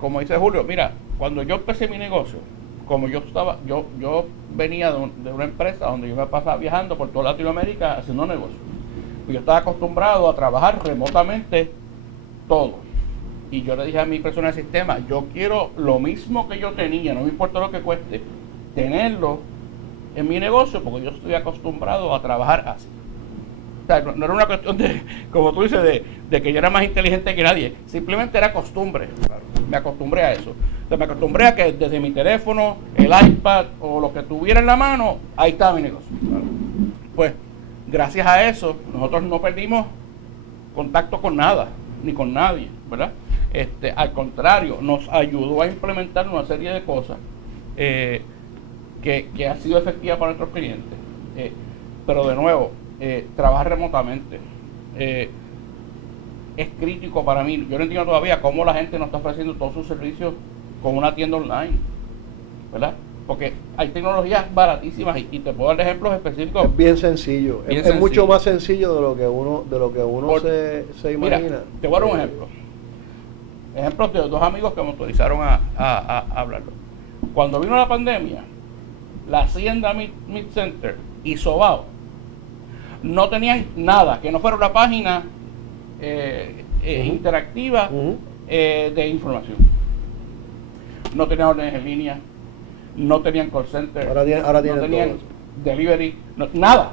como dice Julio, mira, cuando yo empecé mi negocio, como yo venía de una empresa donde yo me pasaba viajando por toda Latinoamérica haciendo negocios. Yo estaba acostumbrado a trabajar remotamente todo. Y yo le dije a mi persona del sistema, yo quiero lo mismo que yo tenía, no me importa lo que cueste, tenerlo en mi negocio porque yo estoy acostumbrado a trabajar así. O sea, no era una cuestión de, como tú dices, de que yo era más inteligente que nadie, simplemente era costumbre. Me acostumbré a eso. O sea, me acostumbré a que desde mi teléfono, el iPad o lo que tuviera en la mano, ahí estaba mi negocio. Pues, gracias a eso, nosotros no perdimos contacto con nada, ni con nadie, ¿verdad? Al contrario, nos ayudó a implementar una serie de cosas que ha sido efectiva para nuestros clientes. Pero de nuevo, trabajar remotamente es crítico para mí. Yo no entiendo todavía cómo la gente nos está ofreciendo todos sus servicios con una tienda online, ¿verdad? Porque hay tecnologías baratísimas y te puedo dar ejemplos específicos. Es bien sencillo. Bien Es sencillo. mucho más sencillo de lo que uno se imagina. Mira, te voy a dar un ejemplo. Ejemplos de dos amigos que me autorizaron a hablarlo. Cuando vino la pandemia, la Hacienda Mid Center y Sobao no tenían nada que no fuera una página interactiva de información. No tenían órdenes en línea, no tenían call center, Ahora no tienen tenían todo eso. delivery, nada.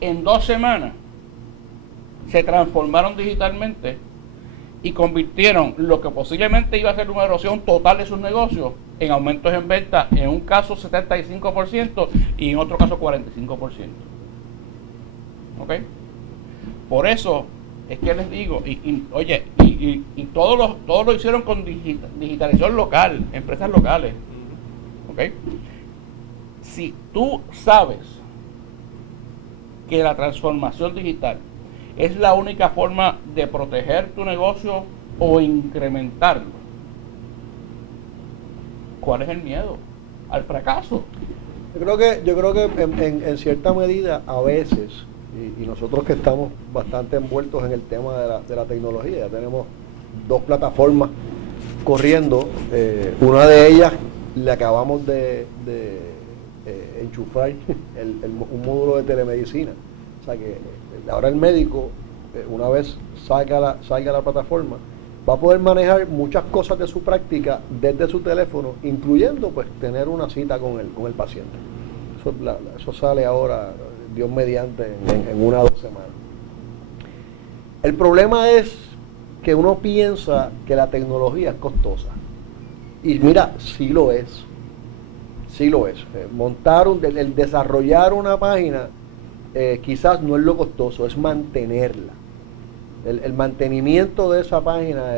En 2 semanas se transformaron digitalmente y convirtieron lo que posiblemente iba a ser una erosión total de sus negocios en aumentos en venta, en un caso 75% y en otro caso 45%. ¿Ok? Por eso es que les digo, y todos lo hicieron con digitalización local, empresas locales. ¿Ok? Si tú sabes que la transformación digital es la única forma de proteger tu negocio o incrementarlo, ¿cuál es el miedo? Al fracaso. Yo creo que en cierta medida, a veces, y nosotros que estamos bastante envueltos en el tema de la tecnología, ya tenemos 2 plataformas corriendo, una de ellas le acabamos de enchufar un módulo de telemedicina. O sea que ahora el médico, una vez salga la plataforma, va a poder manejar muchas cosas de su práctica desde su teléfono, incluyendo pues tener una cita con el paciente. Eso sale ahora, Dios mediante, en 1 o 2 semanas. El problema es que uno piensa que la tecnología es costosa. Y mira, sí lo es. Sí lo es. El desarrollar una página quizás no es lo costoso, es mantenerla. El mantenimiento de esa página,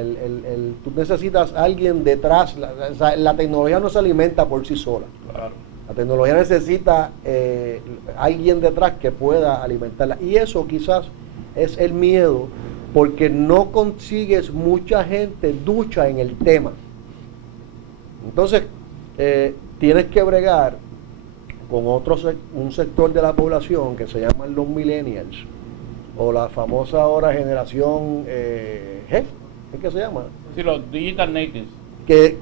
tú necesitas alguien detrás. La tecnología no se alimenta por sí sola. Claro. La tecnología necesita alguien detrás que pueda alimentarla. Y eso quizás es el miedo, porque no consigues mucha gente ducha en el tema. Entonces, tienes que bregar con un sector de la población que se llaman los millennials, o la famosa ahora generación G, ¿es que se llama? Sí, los digital natives. Que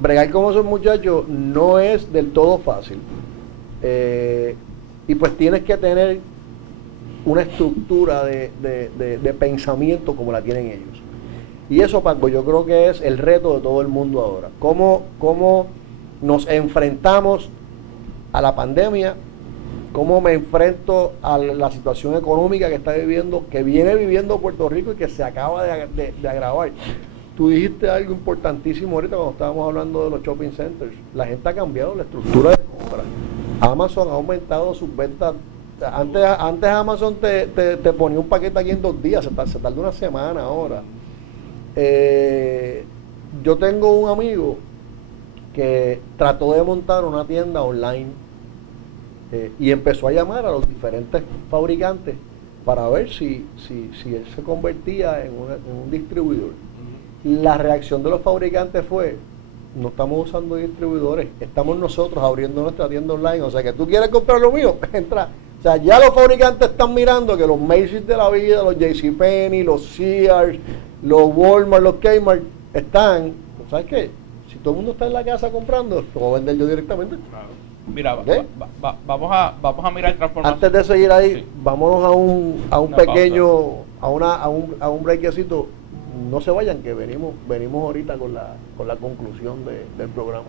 bregar con esos muchachos no es del todo fácil. Y pues tienes que tener una estructura de pensamiento como la tienen ellos. Y eso, Paco, yo creo que es el reto de todo el mundo ahora. ¿Cómo nos enfrentamos a la pandemia? ¿Cómo me enfrento a la situación económica que viene viviendo Puerto Rico y que se acaba de agravar? tú dijiste algo importantísimo ahorita cuando estábamos hablando de los shopping centers. La gente ha cambiado la estructura de compra. Amazon ha aumentado sus ventas. Antes Amazon te ponía un paquete aquí en 2 días, se tarda una semana ahora. Yo tengo un amigo que trató de montar una tienda online y empezó a llamar a los diferentes fabricantes para ver si él se convertía en un distribuidor. La reacción de los fabricantes fue: no estamos usando distribuidores, estamos nosotros abriendo nuestra tienda online. O sea, que tú quieres comprar lo mío, entra. O sea, ya los fabricantes están mirando que los Macy's de la vida, los JCPenney, los Sears, los Walmart, los Kmart están, ¿sabes qué? Si todo el mundo está en la casa comprando, lo voy a vender yo directamente. Claro. Mira, ¿Okay? vamos a mirar transformación. Antes de seguir ahí, Sí. Vámonos a un Una pequeño, a un breakcito. No se vayan, que venimos ahorita con la conclusión del programa.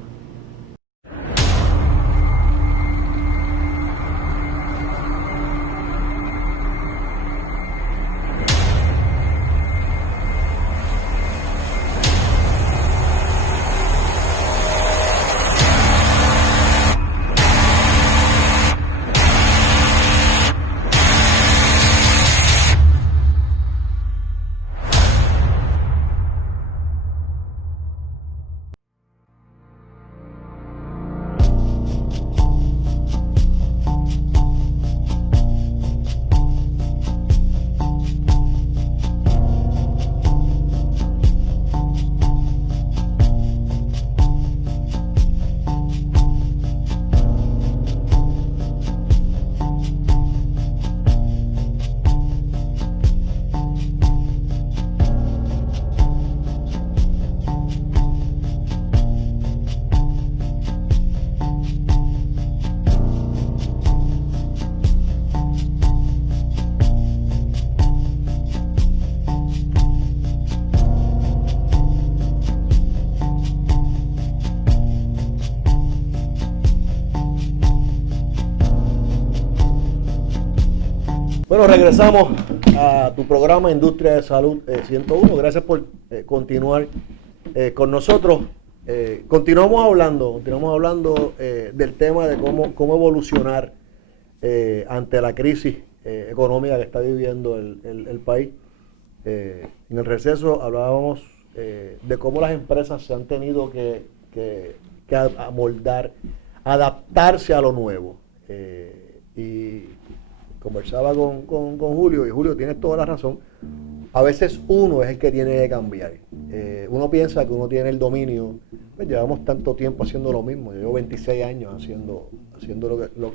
Bueno, regresamos a tu programa Industria de Salud 101. Gracias por continuar con nosotros. Continuamos hablando del tema de cómo evolucionar ante la crisis económica que está viviendo el país. En el receso hablábamos de cómo las empresas se han tenido que amoldar, adaptarse a lo nuevo. Y conversaba con Julio, y Julio, tienes toda la razón. A veces uno es el que tiene que cambiar. Uno piensa que uno tiene el dominio. Pues llevamos tanto tiempo haciendo lo mismo. Yo llevo 26 años haciendo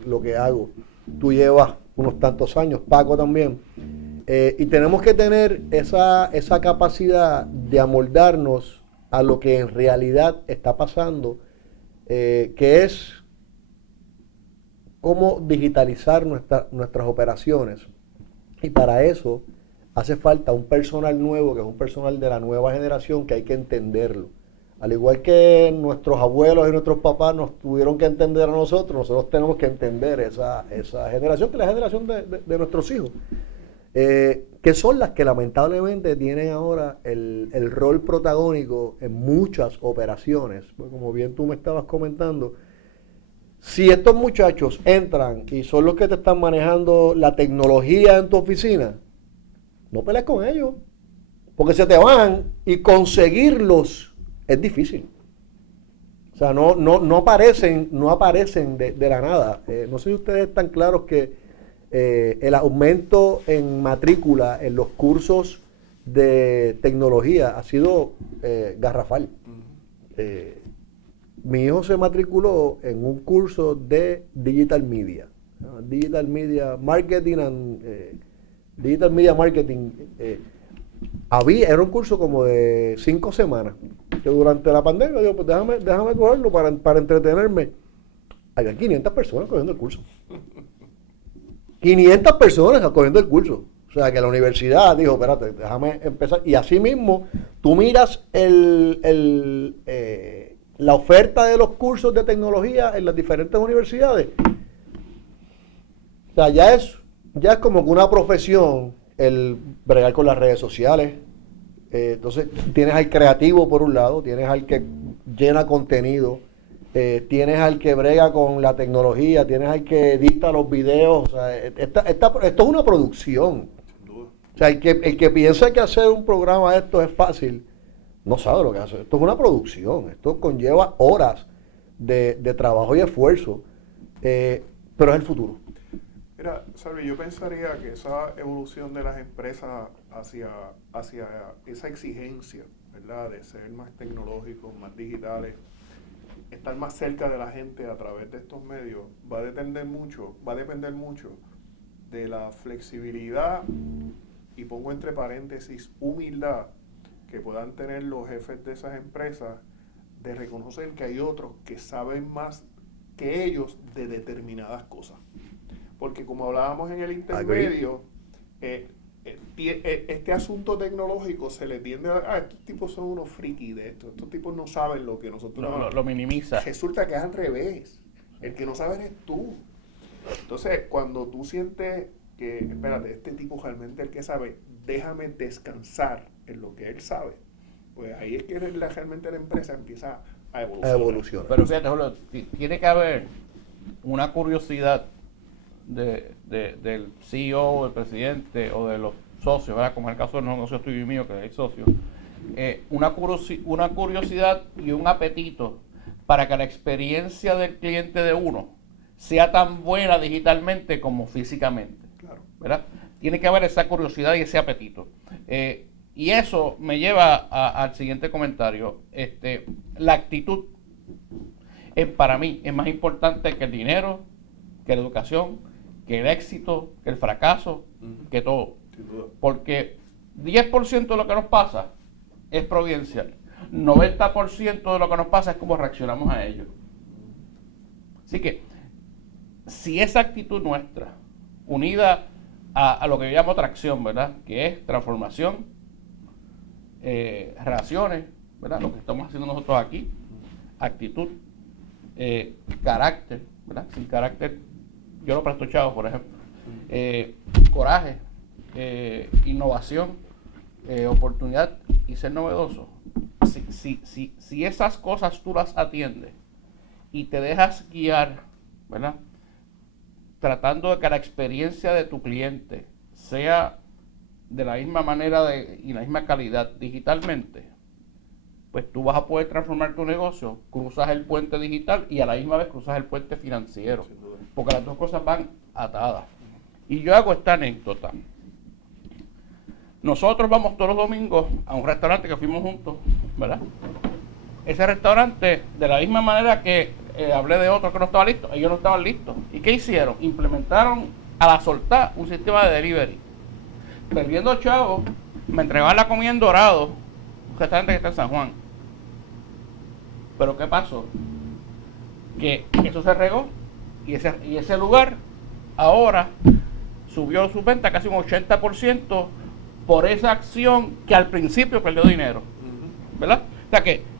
lo que hago. Tú llevas unos tantos años, Paco también. Y tenemos que tener esa capacidad de amoldarnos a lo que en realidad está pasando, que es cómo digitalizar nuestras operaciones. Y para eso hace falta un personal nuevo, que es un personal de la nueva generación, que hay que entenderlo. Al igual que nuestros abuelos y nuestros papás nos tuvieron que entender a nosotros tenemos que entender esa generación, que es la generación de nuestros hijos, que son las que lamentablemente tienen ahora el rol protagónico en muchas operaciones. Pues como bien tú me estabas comentando, si estos muchachos entran y son los que te están manejando la tecnología en tu oficina, no pelees con ellos, porque se te van y conseguirlos es difícil. O sea, no aparecen de la nada. No sé si ustedes están claros que el aumento en matrícula en los cursos de tecnología ha sido garrafal. Mi hijo se matriculó en un curso de Digital Media, Digital Media Marketing Digital Media Marketing. Era un curso como de 5 semanas, que durante la pandemia, digo, pues déjame cogerlo para entretenerme. Había 500 personas cogiendo el curso. 500 personas cogiendo el curso. O sea, que la universidad dijo, espérate, déjame empezar. Y así mismo, tú miras la oferta de los cursos de tecnología en las diferentes universidades. O sea, ya es como que una profesión el bregar con las redes sociales, Entonces, tienes al creativo por un lado, tienes al que llena contenido, tienes al que brega con la tecnología, tienes al que edita los videos. O sea, esto es una producción. Sin duda. O sea, el que piensa que hacer un programa de esto es fácil, no sabe lo que hace. Esto es una producción. Esto conlleva horas de trabajo y esfuerzo. Pero es el futuro. Mira, Salvi, yo pensaría que esa evolución de las empresas hacia esa exigencia, ¿verdad?, de ser más tecnológicos, más digitales, estar más cerca de la gente a través de estos medios, va a depender mucho de la flexibilidad, y pongo entre paréntesis, humildad, que puedan tener los jefes de esas empresas de reconocer que hay otros que saben más que ellos de determinadas cosas. Porque como hablábamos en el intermedio, este asunto tecnológico se le tiende a estos tipos son unos frikis de esto, estos tipos no saben lo que nosotros lo minimiza. Resulta que es al revés, el que no sabe eres tú. Entonces, cuando tú sientes que, espérate, este tipo realmente el que sabe, déjame descansar en lo que él sabe, pues ahí es que realmente la empresa empieza a evolucionar. Pero fíjate, Julio, tiene que haber una curiosidad del CEO, del presidente o de los socios, ¿verdad? Como en el caso de los negocios tuyo y mío, que hay socios, una curiosidad y un apetito para que la experiencia del cliente de uno sea tan buena digitalmente como físicamente. Claro. ¿Verdad? Tiene que haber esa curiosidad y ese apetito. Y eso me lleva al siguiente comentario. La actitud, para mí, es más importante que el dinero, que la educación, que el éxito, que el fracaso, que todo. Sin duda. Porque 10% de lo que nos pasa es providencial. 90% de lo que nos pasa es cómo reaccionamos a ello. Así que, si esa actitud nuestra, unida a lo que yo llamo tracción, ¿verdad?, que es transformación, relaciones, ¿verdad?, lo que estamos haciendo nosotros aquí, actitud, carácter, ¿verdad?, sin carácter yo lo presto chavo, por ejemplo, coraje, innovación, oportunidad y ser novedoso. Si esas cosas tú las atiendes y te dejas guiar, ¿verdad?, tratando de que la experiencia de tu cliente sea de la misma manera y la misma calidad digitalmente, pues tú vas a poder transformar tu negocio, cruzas el puente digital y a la misma vez cruzas el puente financiero, porque las dos cosas van atadas. Y yo hago esta anécdota. Nosotros vamos todos los domingos a un restaurante que fuimos juntos, ¿verdad? Ese restaurante, de la misma manera que hablé de otro que no estaba listo, ellos no estaban listos. ¿Y qué hicieron? Implementaron a la soltar un sistema de delivery. Perdiendo chavos, me entregaban la comida en Dorado, un restaurante que está en San Juan. Pero ¿qué pasó? Que eso se regó y ese lugar ahora subió su venta casi un 80% por esa acción que al principio perdió dinero, ¿verdad? O sea que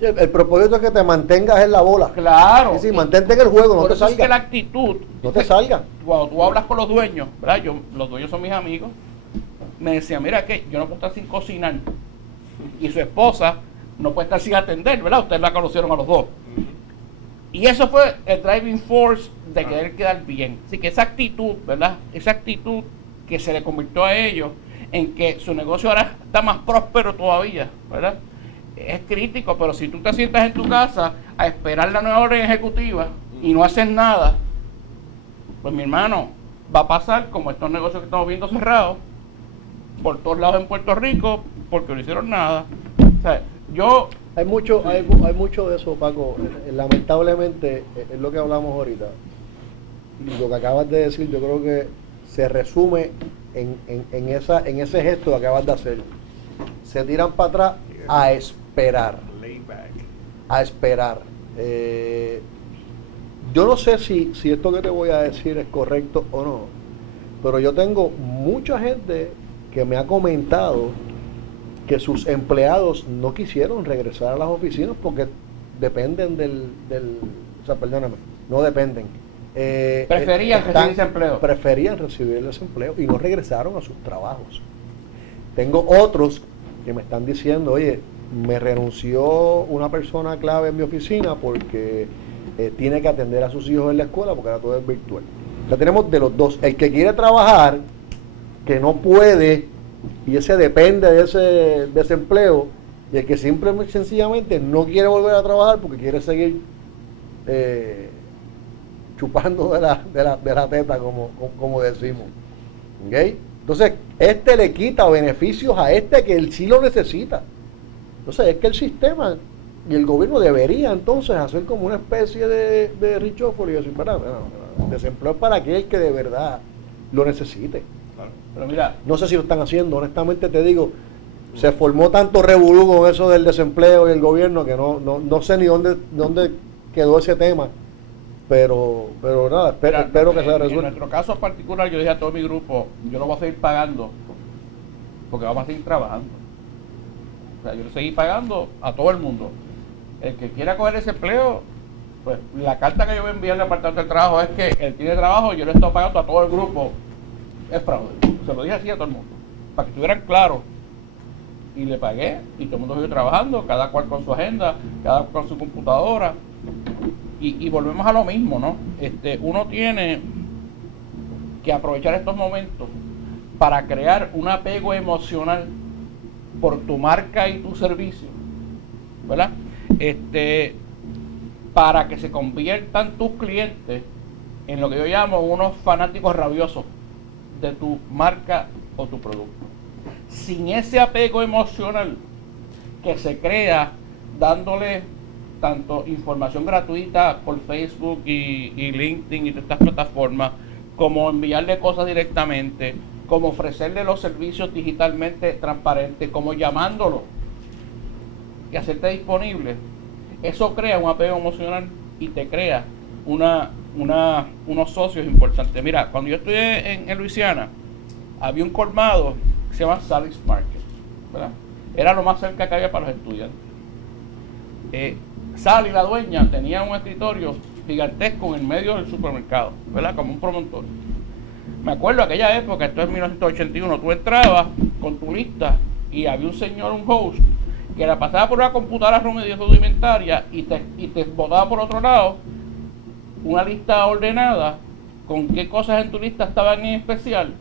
el propósito es que te mantengas en la bola. claro, Sí, mantente en el juego, no por te eso es que la salgas. actitud, No te salgas. cuando tú hablas con los dueños, ¿verdad? Los dueños son mis amigos, me decían, mira que yo no puedo estar sin cocinar y su esposa no puede estar sin atender, ¿verdad? Ustedes la conocieron a los dos. Y eso fue el driving force de querer quedar bien. Así que esa actitud, ¿verdad? Esa actitud que se le convirtió a ellos en que su negocio ahora está más próspero todavía, ¿verdad? Es crítico, pero si tú te sientas en tu casa a esperar la nueva orden ejecutiva y no haces nada, pues mi hermano, va a pasar como estos negocios que estamos viendo cerrados por todos lados en Puerto Rico porque no hicieron nada. O sea, Hay mucho de eso, Paco. Lamentablemente, es lo que hablamos ahorita. Y lo que acabas de decir, yo creo que se resume en ese gesto que acabas de hacer. Se tiran para atrás a esperar. A esperar. Yo no sé si esto que te voy a decir es correcto o no, pero yo tengo mucha gente que me ha comentado que sus empleados no quisieron regresar a las oficinas porque dependen no dependen. preferían recibir ese empleo. Preferían recibir ese empleo y no regresaron a sus trabajos. Tengo otros que me están diciendo, oye, me renunció una persona clave en mi oficina porque tiene que atender a sus hijos en la escuela porque ahora todo es virtual. O sea, tenemos de los dos. El que quiere trabajar, que no puede, y ese depende de ese desempleo, y el que simplemente sencillamente no quiere volver a trabajar porque quiere seguir chupando de la teta, como decimos. ¿Okay? Entonces, este le quita beneficios a este que él sí lo necesita. Entonces, es que el sistema y el gobierno debería entonces hacer como una especie de reshuffle y decir, bueno, el desempleo es para aquel que de verdad lo necesite. Claro. Pero mira, no sé si lo están haciendo, honestamente te digo, se formó tanto revolú con eso del desempleo y el gobierno que no sé ni dónde quedó ese tema, pero nada, espero que se resuelva. En nuestro caso particular, yo dije a todo mi grupo, yo lo voy a seguir pagando porque vamos a seguir trabajando. O sea, yo lo seguí pagando a todo el mundo. El que quiera coger ese empleo, pues la carta que yo voy a enviar al departamento del trabajo es que él tiene trabajo y yo le estoy pagando a todo el grupo. Es fraude. Se lo dije así a todo el mundo, para que estuvieran claros. Y le pagué, y todo el mundo sigue trabajando, cada cual con su agenda, cada cual con su computadora. Y volvemos a lo mismo, ¿no? Uno tiene que aprovechar estos momentos para crear un apego emocional por tu marca y tu servicio, ¿verdad? Para que se conviertan tus clientes en lo que yo llamo unos fanáticos rabiosos de tu marca o tu producto. Sin ese apego emocional que se crea dándole tanto información gratuita por Facebook y LinkedIn y todas estas plataformas, como enviarle cosas directamente, como ofrecerle los servicios digitalmente transparentes, como llamándolo y hacerte disponible, eso crea un apego emocional y te crea unos socios importantes. Mira, cuando yo estuve en Luisiana, había un colmado que se llama Sally's Market, ¿verdad? Era lo más cerca que había para los estudiantes. Sally, la dueña, tenía un escritorio gigantesco en el medio del supermercado, ¿verdad? Como un promontorio. Me acuerdo aquella época, esto es 1981, tú entrabas con tu lista y había un señor, un host, que la pasaba por una computadora rudimentaria y te botaba por otro lado una lista ordenada con qué cosas en tu lista estaban en especial,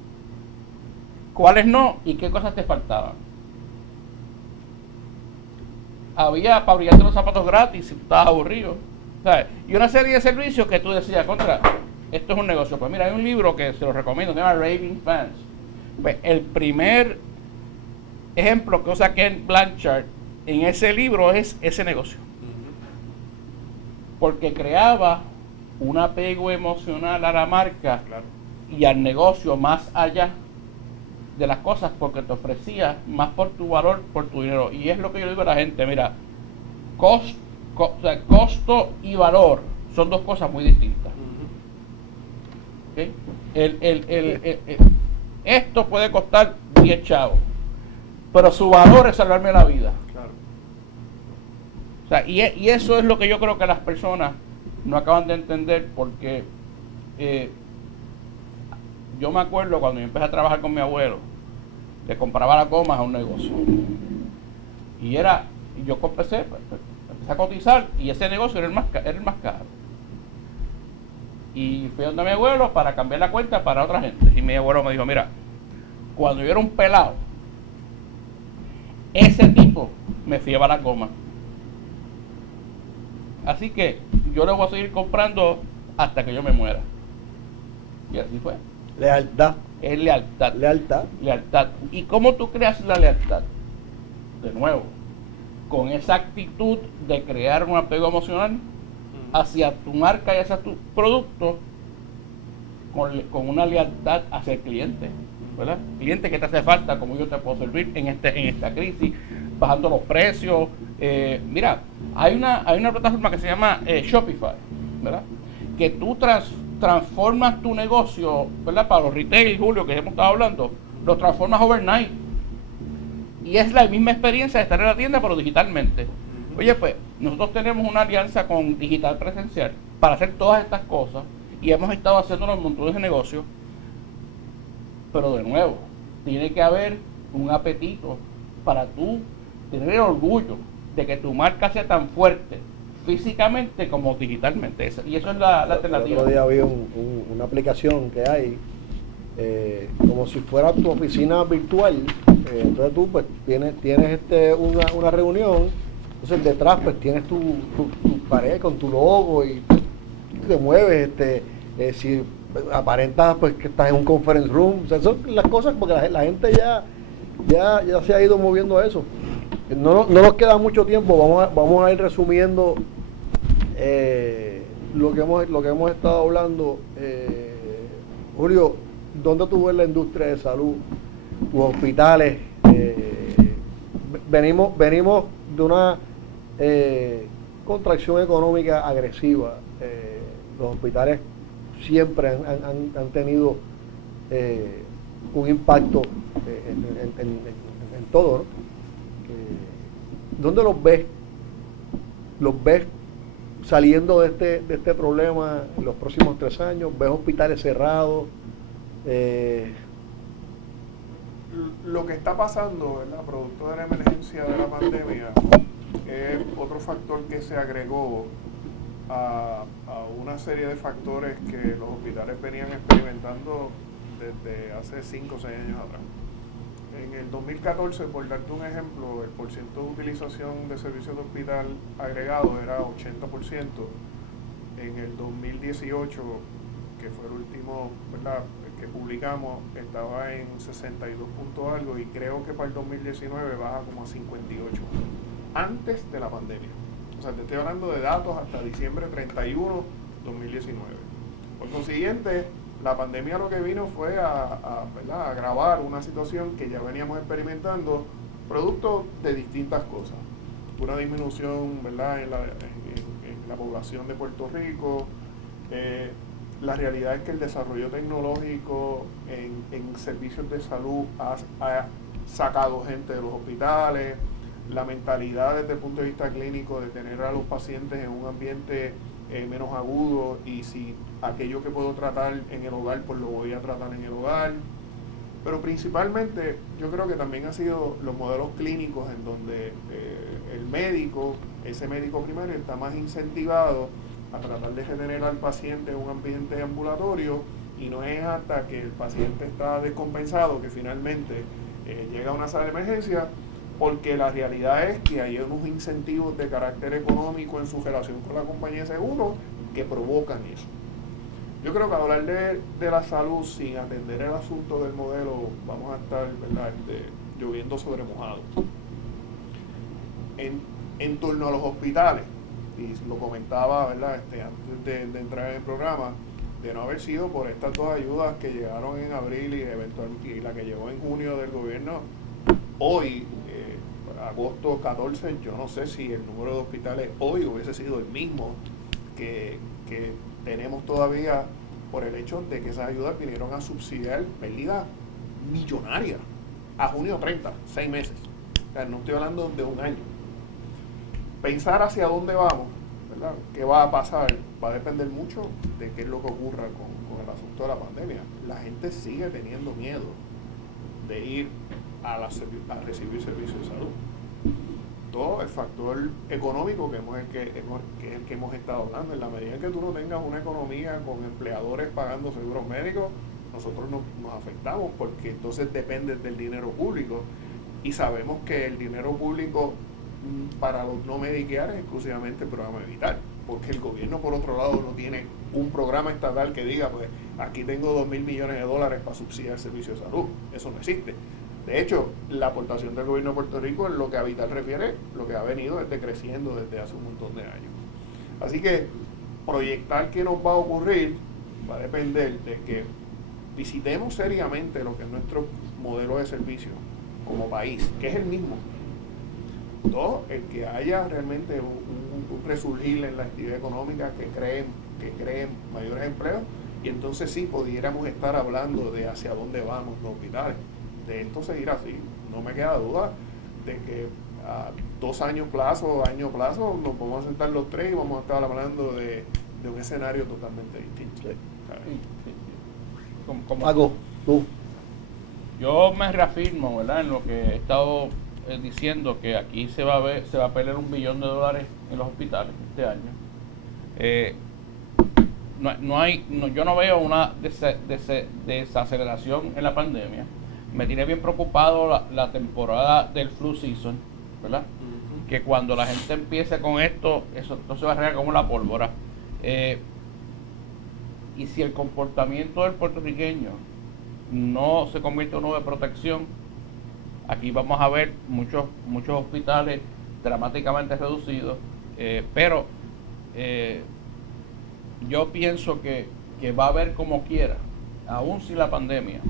cuáles no y qué cosas te faltaban. Había para brillarte los zapatos gratis si tú estabas aburrido, ¿sabes? Y una serie de servicios que tú decías, esto es un negocio. Pues mira, hay un libro que se lo recomiendo, se llama Raving Fans. Pues el primer ejemplo que usa Ken Blanchard en ese libro es ese negocio. Porque creaba un apego emocional a la marca, claro, y al negocio más allá de las cosas, porque te ofrecía más por tu valor, por tu dinero. Y es lo que yo digo a la gente, mira, costo y valor son dos cosas muy distintas. ¿Okay? Esto puede costar 10 chavos, pero su valor es salvarme la vida. Claro. O sea, y eso es lo que yo creo que las personas no acaban de entender, porque yo me acuerdo cuando yo empecé a trabajar con mi abuelo, le compraba las gomas a un negocio. Y yo empecé a cotizar y ese negocio era el más caro. Y fui donde mi abuelo para cambiar la cuenta para otra gente. Y mi abuelo me dijo, mira, cuando yo era un pelado, ese tipo me fiaba las gomas. Así que yo le voy a seguir comprando hasta que yo me muera. Y así fue. Lealtad. Es lealtad. Lealtad. ¿Y cómo tú creas la lealtad? De nuevo, con esa actitud de crear un apego emocional hacia tu marca y hacia tu producto, con una lealtad hacia el cliente, ¿verdad? Cliente que te hace falta, como yo te puedo servir en esta crisis, bajando los precios. Mira, hay una plataforma que se llama Shopify, ¿verdad? Que tú transformas tu negocio, ¿verdad? Para los retail, Julio, que hemos estado hablando, lo transformas overnight. Y es la misma experiencia de estar en la tienda, pero digitalmente. Oye, pues, nosotros tenemos una alianza con Digital Presencial para hacer todas estas cosas y hemos estado haciendo los montones de negocios, pero de nuevo, tiene que haber un apetito para tú tener el orgullo de que tu marca sea tan fuerte físicamente como digitalmente. Y eso es la alternativa. El otro día vi una aplicación que hay, como si fuera tu oficina virtual. Entonces tú pues tienes una reunión, entonces detrás pues tienes tu pared con tu logo y te mueves, si aparentas pues que estás en un conference room. O sea, son las cosas porque la gente ya se ha ido moviendo a eso. No nos queda mucho tiempo, vamos a ir resumiendo lo que hemos estado hablando. Julio, ¿dónde tú ves la industria de salud, tus hospitales? Venimos de una contracción económica agresiva. Los hospitales siempre han tenido un impacto en todo, ¿no? ¿Dónde los ves? ¿Los ves saliendo de este problema en los próximos 3 años? ¿Ves hospitales cerrados? Lo que está pasando, ¿verdad?, producto de la emergencia de la pandemia, es otro factor que se agregó a una serie de factores que los hospitales venían experimentando desde hace 5 o 6 años atrás. En el 2014, por darte un ejemplo, el porcentaje de utilización de servicios de hospital agregado era 80%. En el 2018, que fue el último, ¿verdad?, que publicamos, estaba en 62 punto algo, y creo que para el 2019 baja como a 58, antes de la pandemia. O sea, te estoy hablando de datos hasta diciembre 31, 2019. Por consiguiente, la pandemia lo que vino fue a agravar una situación que ya veníamos experimentando, producto de distintas cosas. Una disminución, ¿verdad?, en la población de Puerto Rico. La realidad es que el desarrollo tecnológico en servicios de salud ha sacado gente de los hospitales. La mentalidad desde el punto de vista clínico de tener a los pacientes en un ambiente menos agudo, y si aquello que puedo tratar en el hogar, pues lo voy a tratar en el hogar. Pero principalmente yo creo que también ha sido los modelos clínicos en donde el médico, ese médico primario, está más incentivado a tratar de retener al paciente en un ambiente ambulatorio, y no es hasta que el paciente está descompensado que finalmente llega a una sala de emergencia, porque la realidad es que hay unos incentivos de carácter económico en su relación con la compañía de seguro que provocan eso. Yo creo que hablar de la salud sin atender el asunto del modelo, vamos a estar, ¿verdad?, lloviendo sobre mojado. En torno a los hospitales, y lo comentaba, ¿verdad?, antes de entrar en el programa, de no haber sido por estas 2 ayudas que llegaron en abril y eventualmente y la que llegó en junio del gobierno, hoy, agosto 14, yo no sé si el número de hospitales hoy hubiese sido el mismo que tenemos todavía, por el hecho de que esas ayudas vinieron a subsidiar pérdidas millonarias a junio 30, 6 meses. O sea, no estoy hablando de un año. Pensar hacia dónde vamos, ¿verdad?, qué va a pasar, va a depender mucho de qué es lo que ocurra con el asunto de la pandemia. La gente sigue teniendo miedo de ir a recibir servicios de salud. Todo el factor económico que es el que hemos estado hablando. En la medida en que tú no tengas una economía con empleadores pagando seguros médicos, nosotros nos afectamos, porque entonces dependes del dinero público, y sabemos que el dinero público para los no Medicare es exclusivamente el programa Vital, porque el gobierno, por otro lado, no tiene un programa estatal que diga, pues aquí tengo $2,000 millones para subsidiar el servicio de salud. Eso no existe. De hecho, la aportación del gobierno de Puerto Rico, en lo que a Vital refiere, lo que ha venido es decreciendo desde hace un montón de años. Así que proyectar qué nos va a ocurrir va a depender de que visitemos seriamente lo que es nuestro modelo de servicio como país, que es el mismo. Todo el que haya realmente un resurgir en la actividad económica, que creen mayores empleos, y entonces sí pudiéramos estar hablando de hacia dónde vamos los hospitales. De esto seguir así, no me queda duda de que a 2 años plazo, año plazo, nos vamos a sentar los 3 y vamos a estar hablando de un escenario totalmente distinto. Paco, tú. Yo me reafirmo, ¿verdad?, en lo que he estado diciendo, que aquí se va a pelear $1 billón en los hospitales este año. Yo no veo una desaceleración en la pandemia. Me tiene bien preocupado la temporada del flu season, ¿verdad? Que cuando la gente empiece con esto se va a regar como la pólvora. Y si el comportamiento del puertorriqueño no se convierte en uno de protección, aquí vamos a ver muchos hospitales dramáticamente reducidos, pero yo pienso que va a haber como quiera, aún sin la pandemia,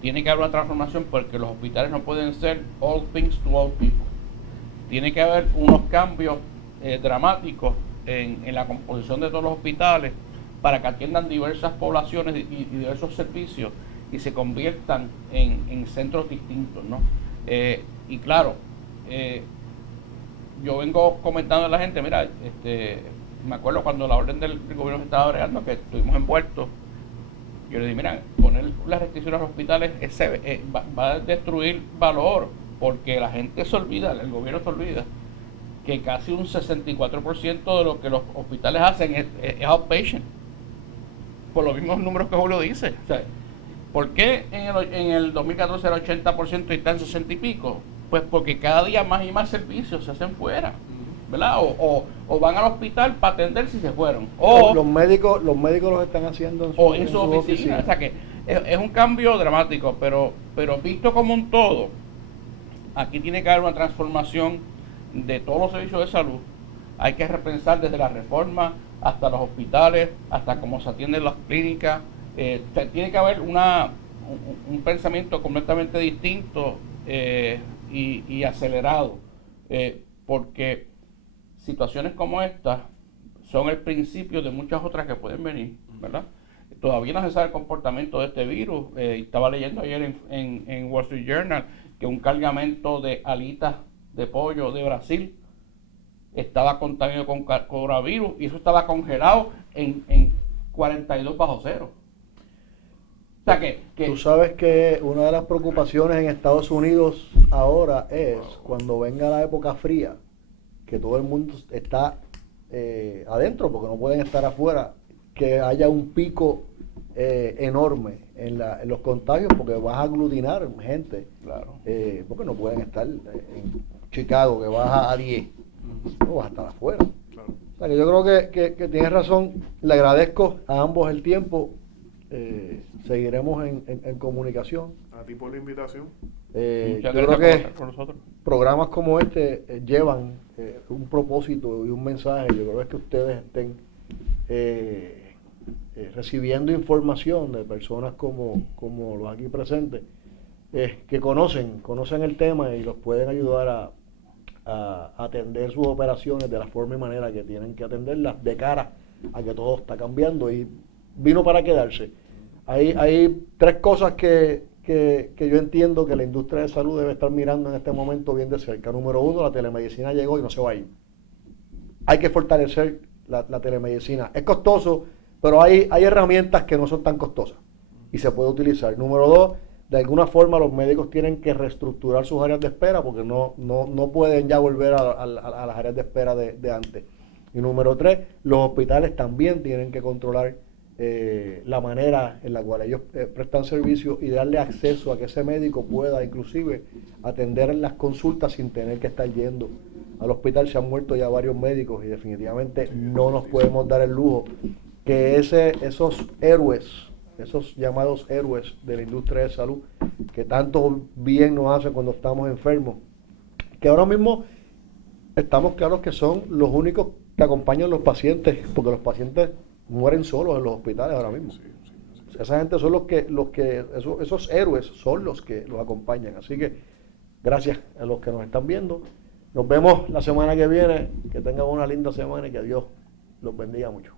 tiene que haber una transformación, porque los hospitales no pueden ser all things to all people. Tiene que haber unos cambios dramáticos en la composición de todos los hospitales para que atiendan diversas poblaciones y diversos servicios y se conviertan en centros distintos, ¿no? Y claro, yo vengo comentando a la gente, mira, me acuerdo cuando la orden del gobierno se estaba bregando, que estuvimos envueltos, yo le dije, mira, poner las restricciones a los hospitales va a destruir valor, porque la gente se olvida, el gobierno se olvida, que casi un 64% de lo que los hospitales hacen es outpatient, por los mismos números que Julio dice. O sea, ¿por qué en el 2014 era 80% y está en 60 y pico? Pues porque cada día más y más servicios se hacen fuera, ¿verdad? O van al hospital para atender si se fueron. O los médicos los están haciendo en su oficina. O sea que es un cambio dramático, pero visto como un todo, aquí tiene que haber una transformación de todos los servicios de salud. Hay que repensar desde la reforma hasta los hospitales, hasta cómo se atienden las clínicas. Tiene que haber un pensamiento completamente distinto y acelerado, porque situaciones como estas son el principio de muchas otras que pueden venir, ¿verdad? Todavía no se sabe el comportamiento de este virus. Estaba leyendo ayer en Wall Street Journal que un cargamento de alitas de pollo de Brasil estaba contaminado con coronavirus, y eso estaba congelado en 42 bajo cero. O sea que tú sabes que una de las preocupaciones en Estados Unidos ahora es cuando venga la época fría, que todo el mundo está adentro porque no pueden estar afuera, que haya un pico enorme en los contagios, porque vas a aglutinar gente. Claro. Porque no pueden estar en Chicago, que baja a 10, no vas a estar afuera. Claro. O sea que yo creo que tienes razón. Le agradezco a ambos el tiempo. Seguiremos en comunicación. A ti por la invitación. Yo creo que programas como este llevan un propósito y un mensaje. Yo creo que ustedes estén recibiendo información de personas como los aquí presentes, que conocen el tema y los pueden ayudar a atender sus operaciones de la forma y manera que tienen que atenderlas, de cara a que todo está cambiando y vino para quedarse. Hay tres cosas que yo entiendo que la industria de salud debe estar mirando en este momento bien de cerca. Número uno, la telemedicina llegó y no se va a ir. Hay que fortalecer la telemedicina. Es costoso, pero hay herramientas que no son tan costosas y se puede utilizar. Número dos, de alguna forma los médicos tienen que reestructurar sus áreas de espera, porque no pueden ya volver a las áreas de espera de antes. Y número tres, los hospitales también tienen que controlar la manera en la cual ellos prestan servicio y darle acceso a que ese médico pueda inclusive atender las consultas sin tener que estar yendo al hospital. Se han muerto ya varios médicos y definitivamente no nos podemos dar el lujo que esos héroes, esos llamados héroes de la industria de salud, que tanto bien nos hacen cuando estamos enfermos, que ahora mismo estamos claros que son los únicos que acompañan a los pacientes, porque los pacientes mueren solos en los hospitales ahora mismo. Sí. Esa gente son esos héroes son los que los acompañan. Así que gracias a los que nos están viendo. Nos vemos la semana que viene. Que tengan una linda semana y que Dios los bendiga mucho.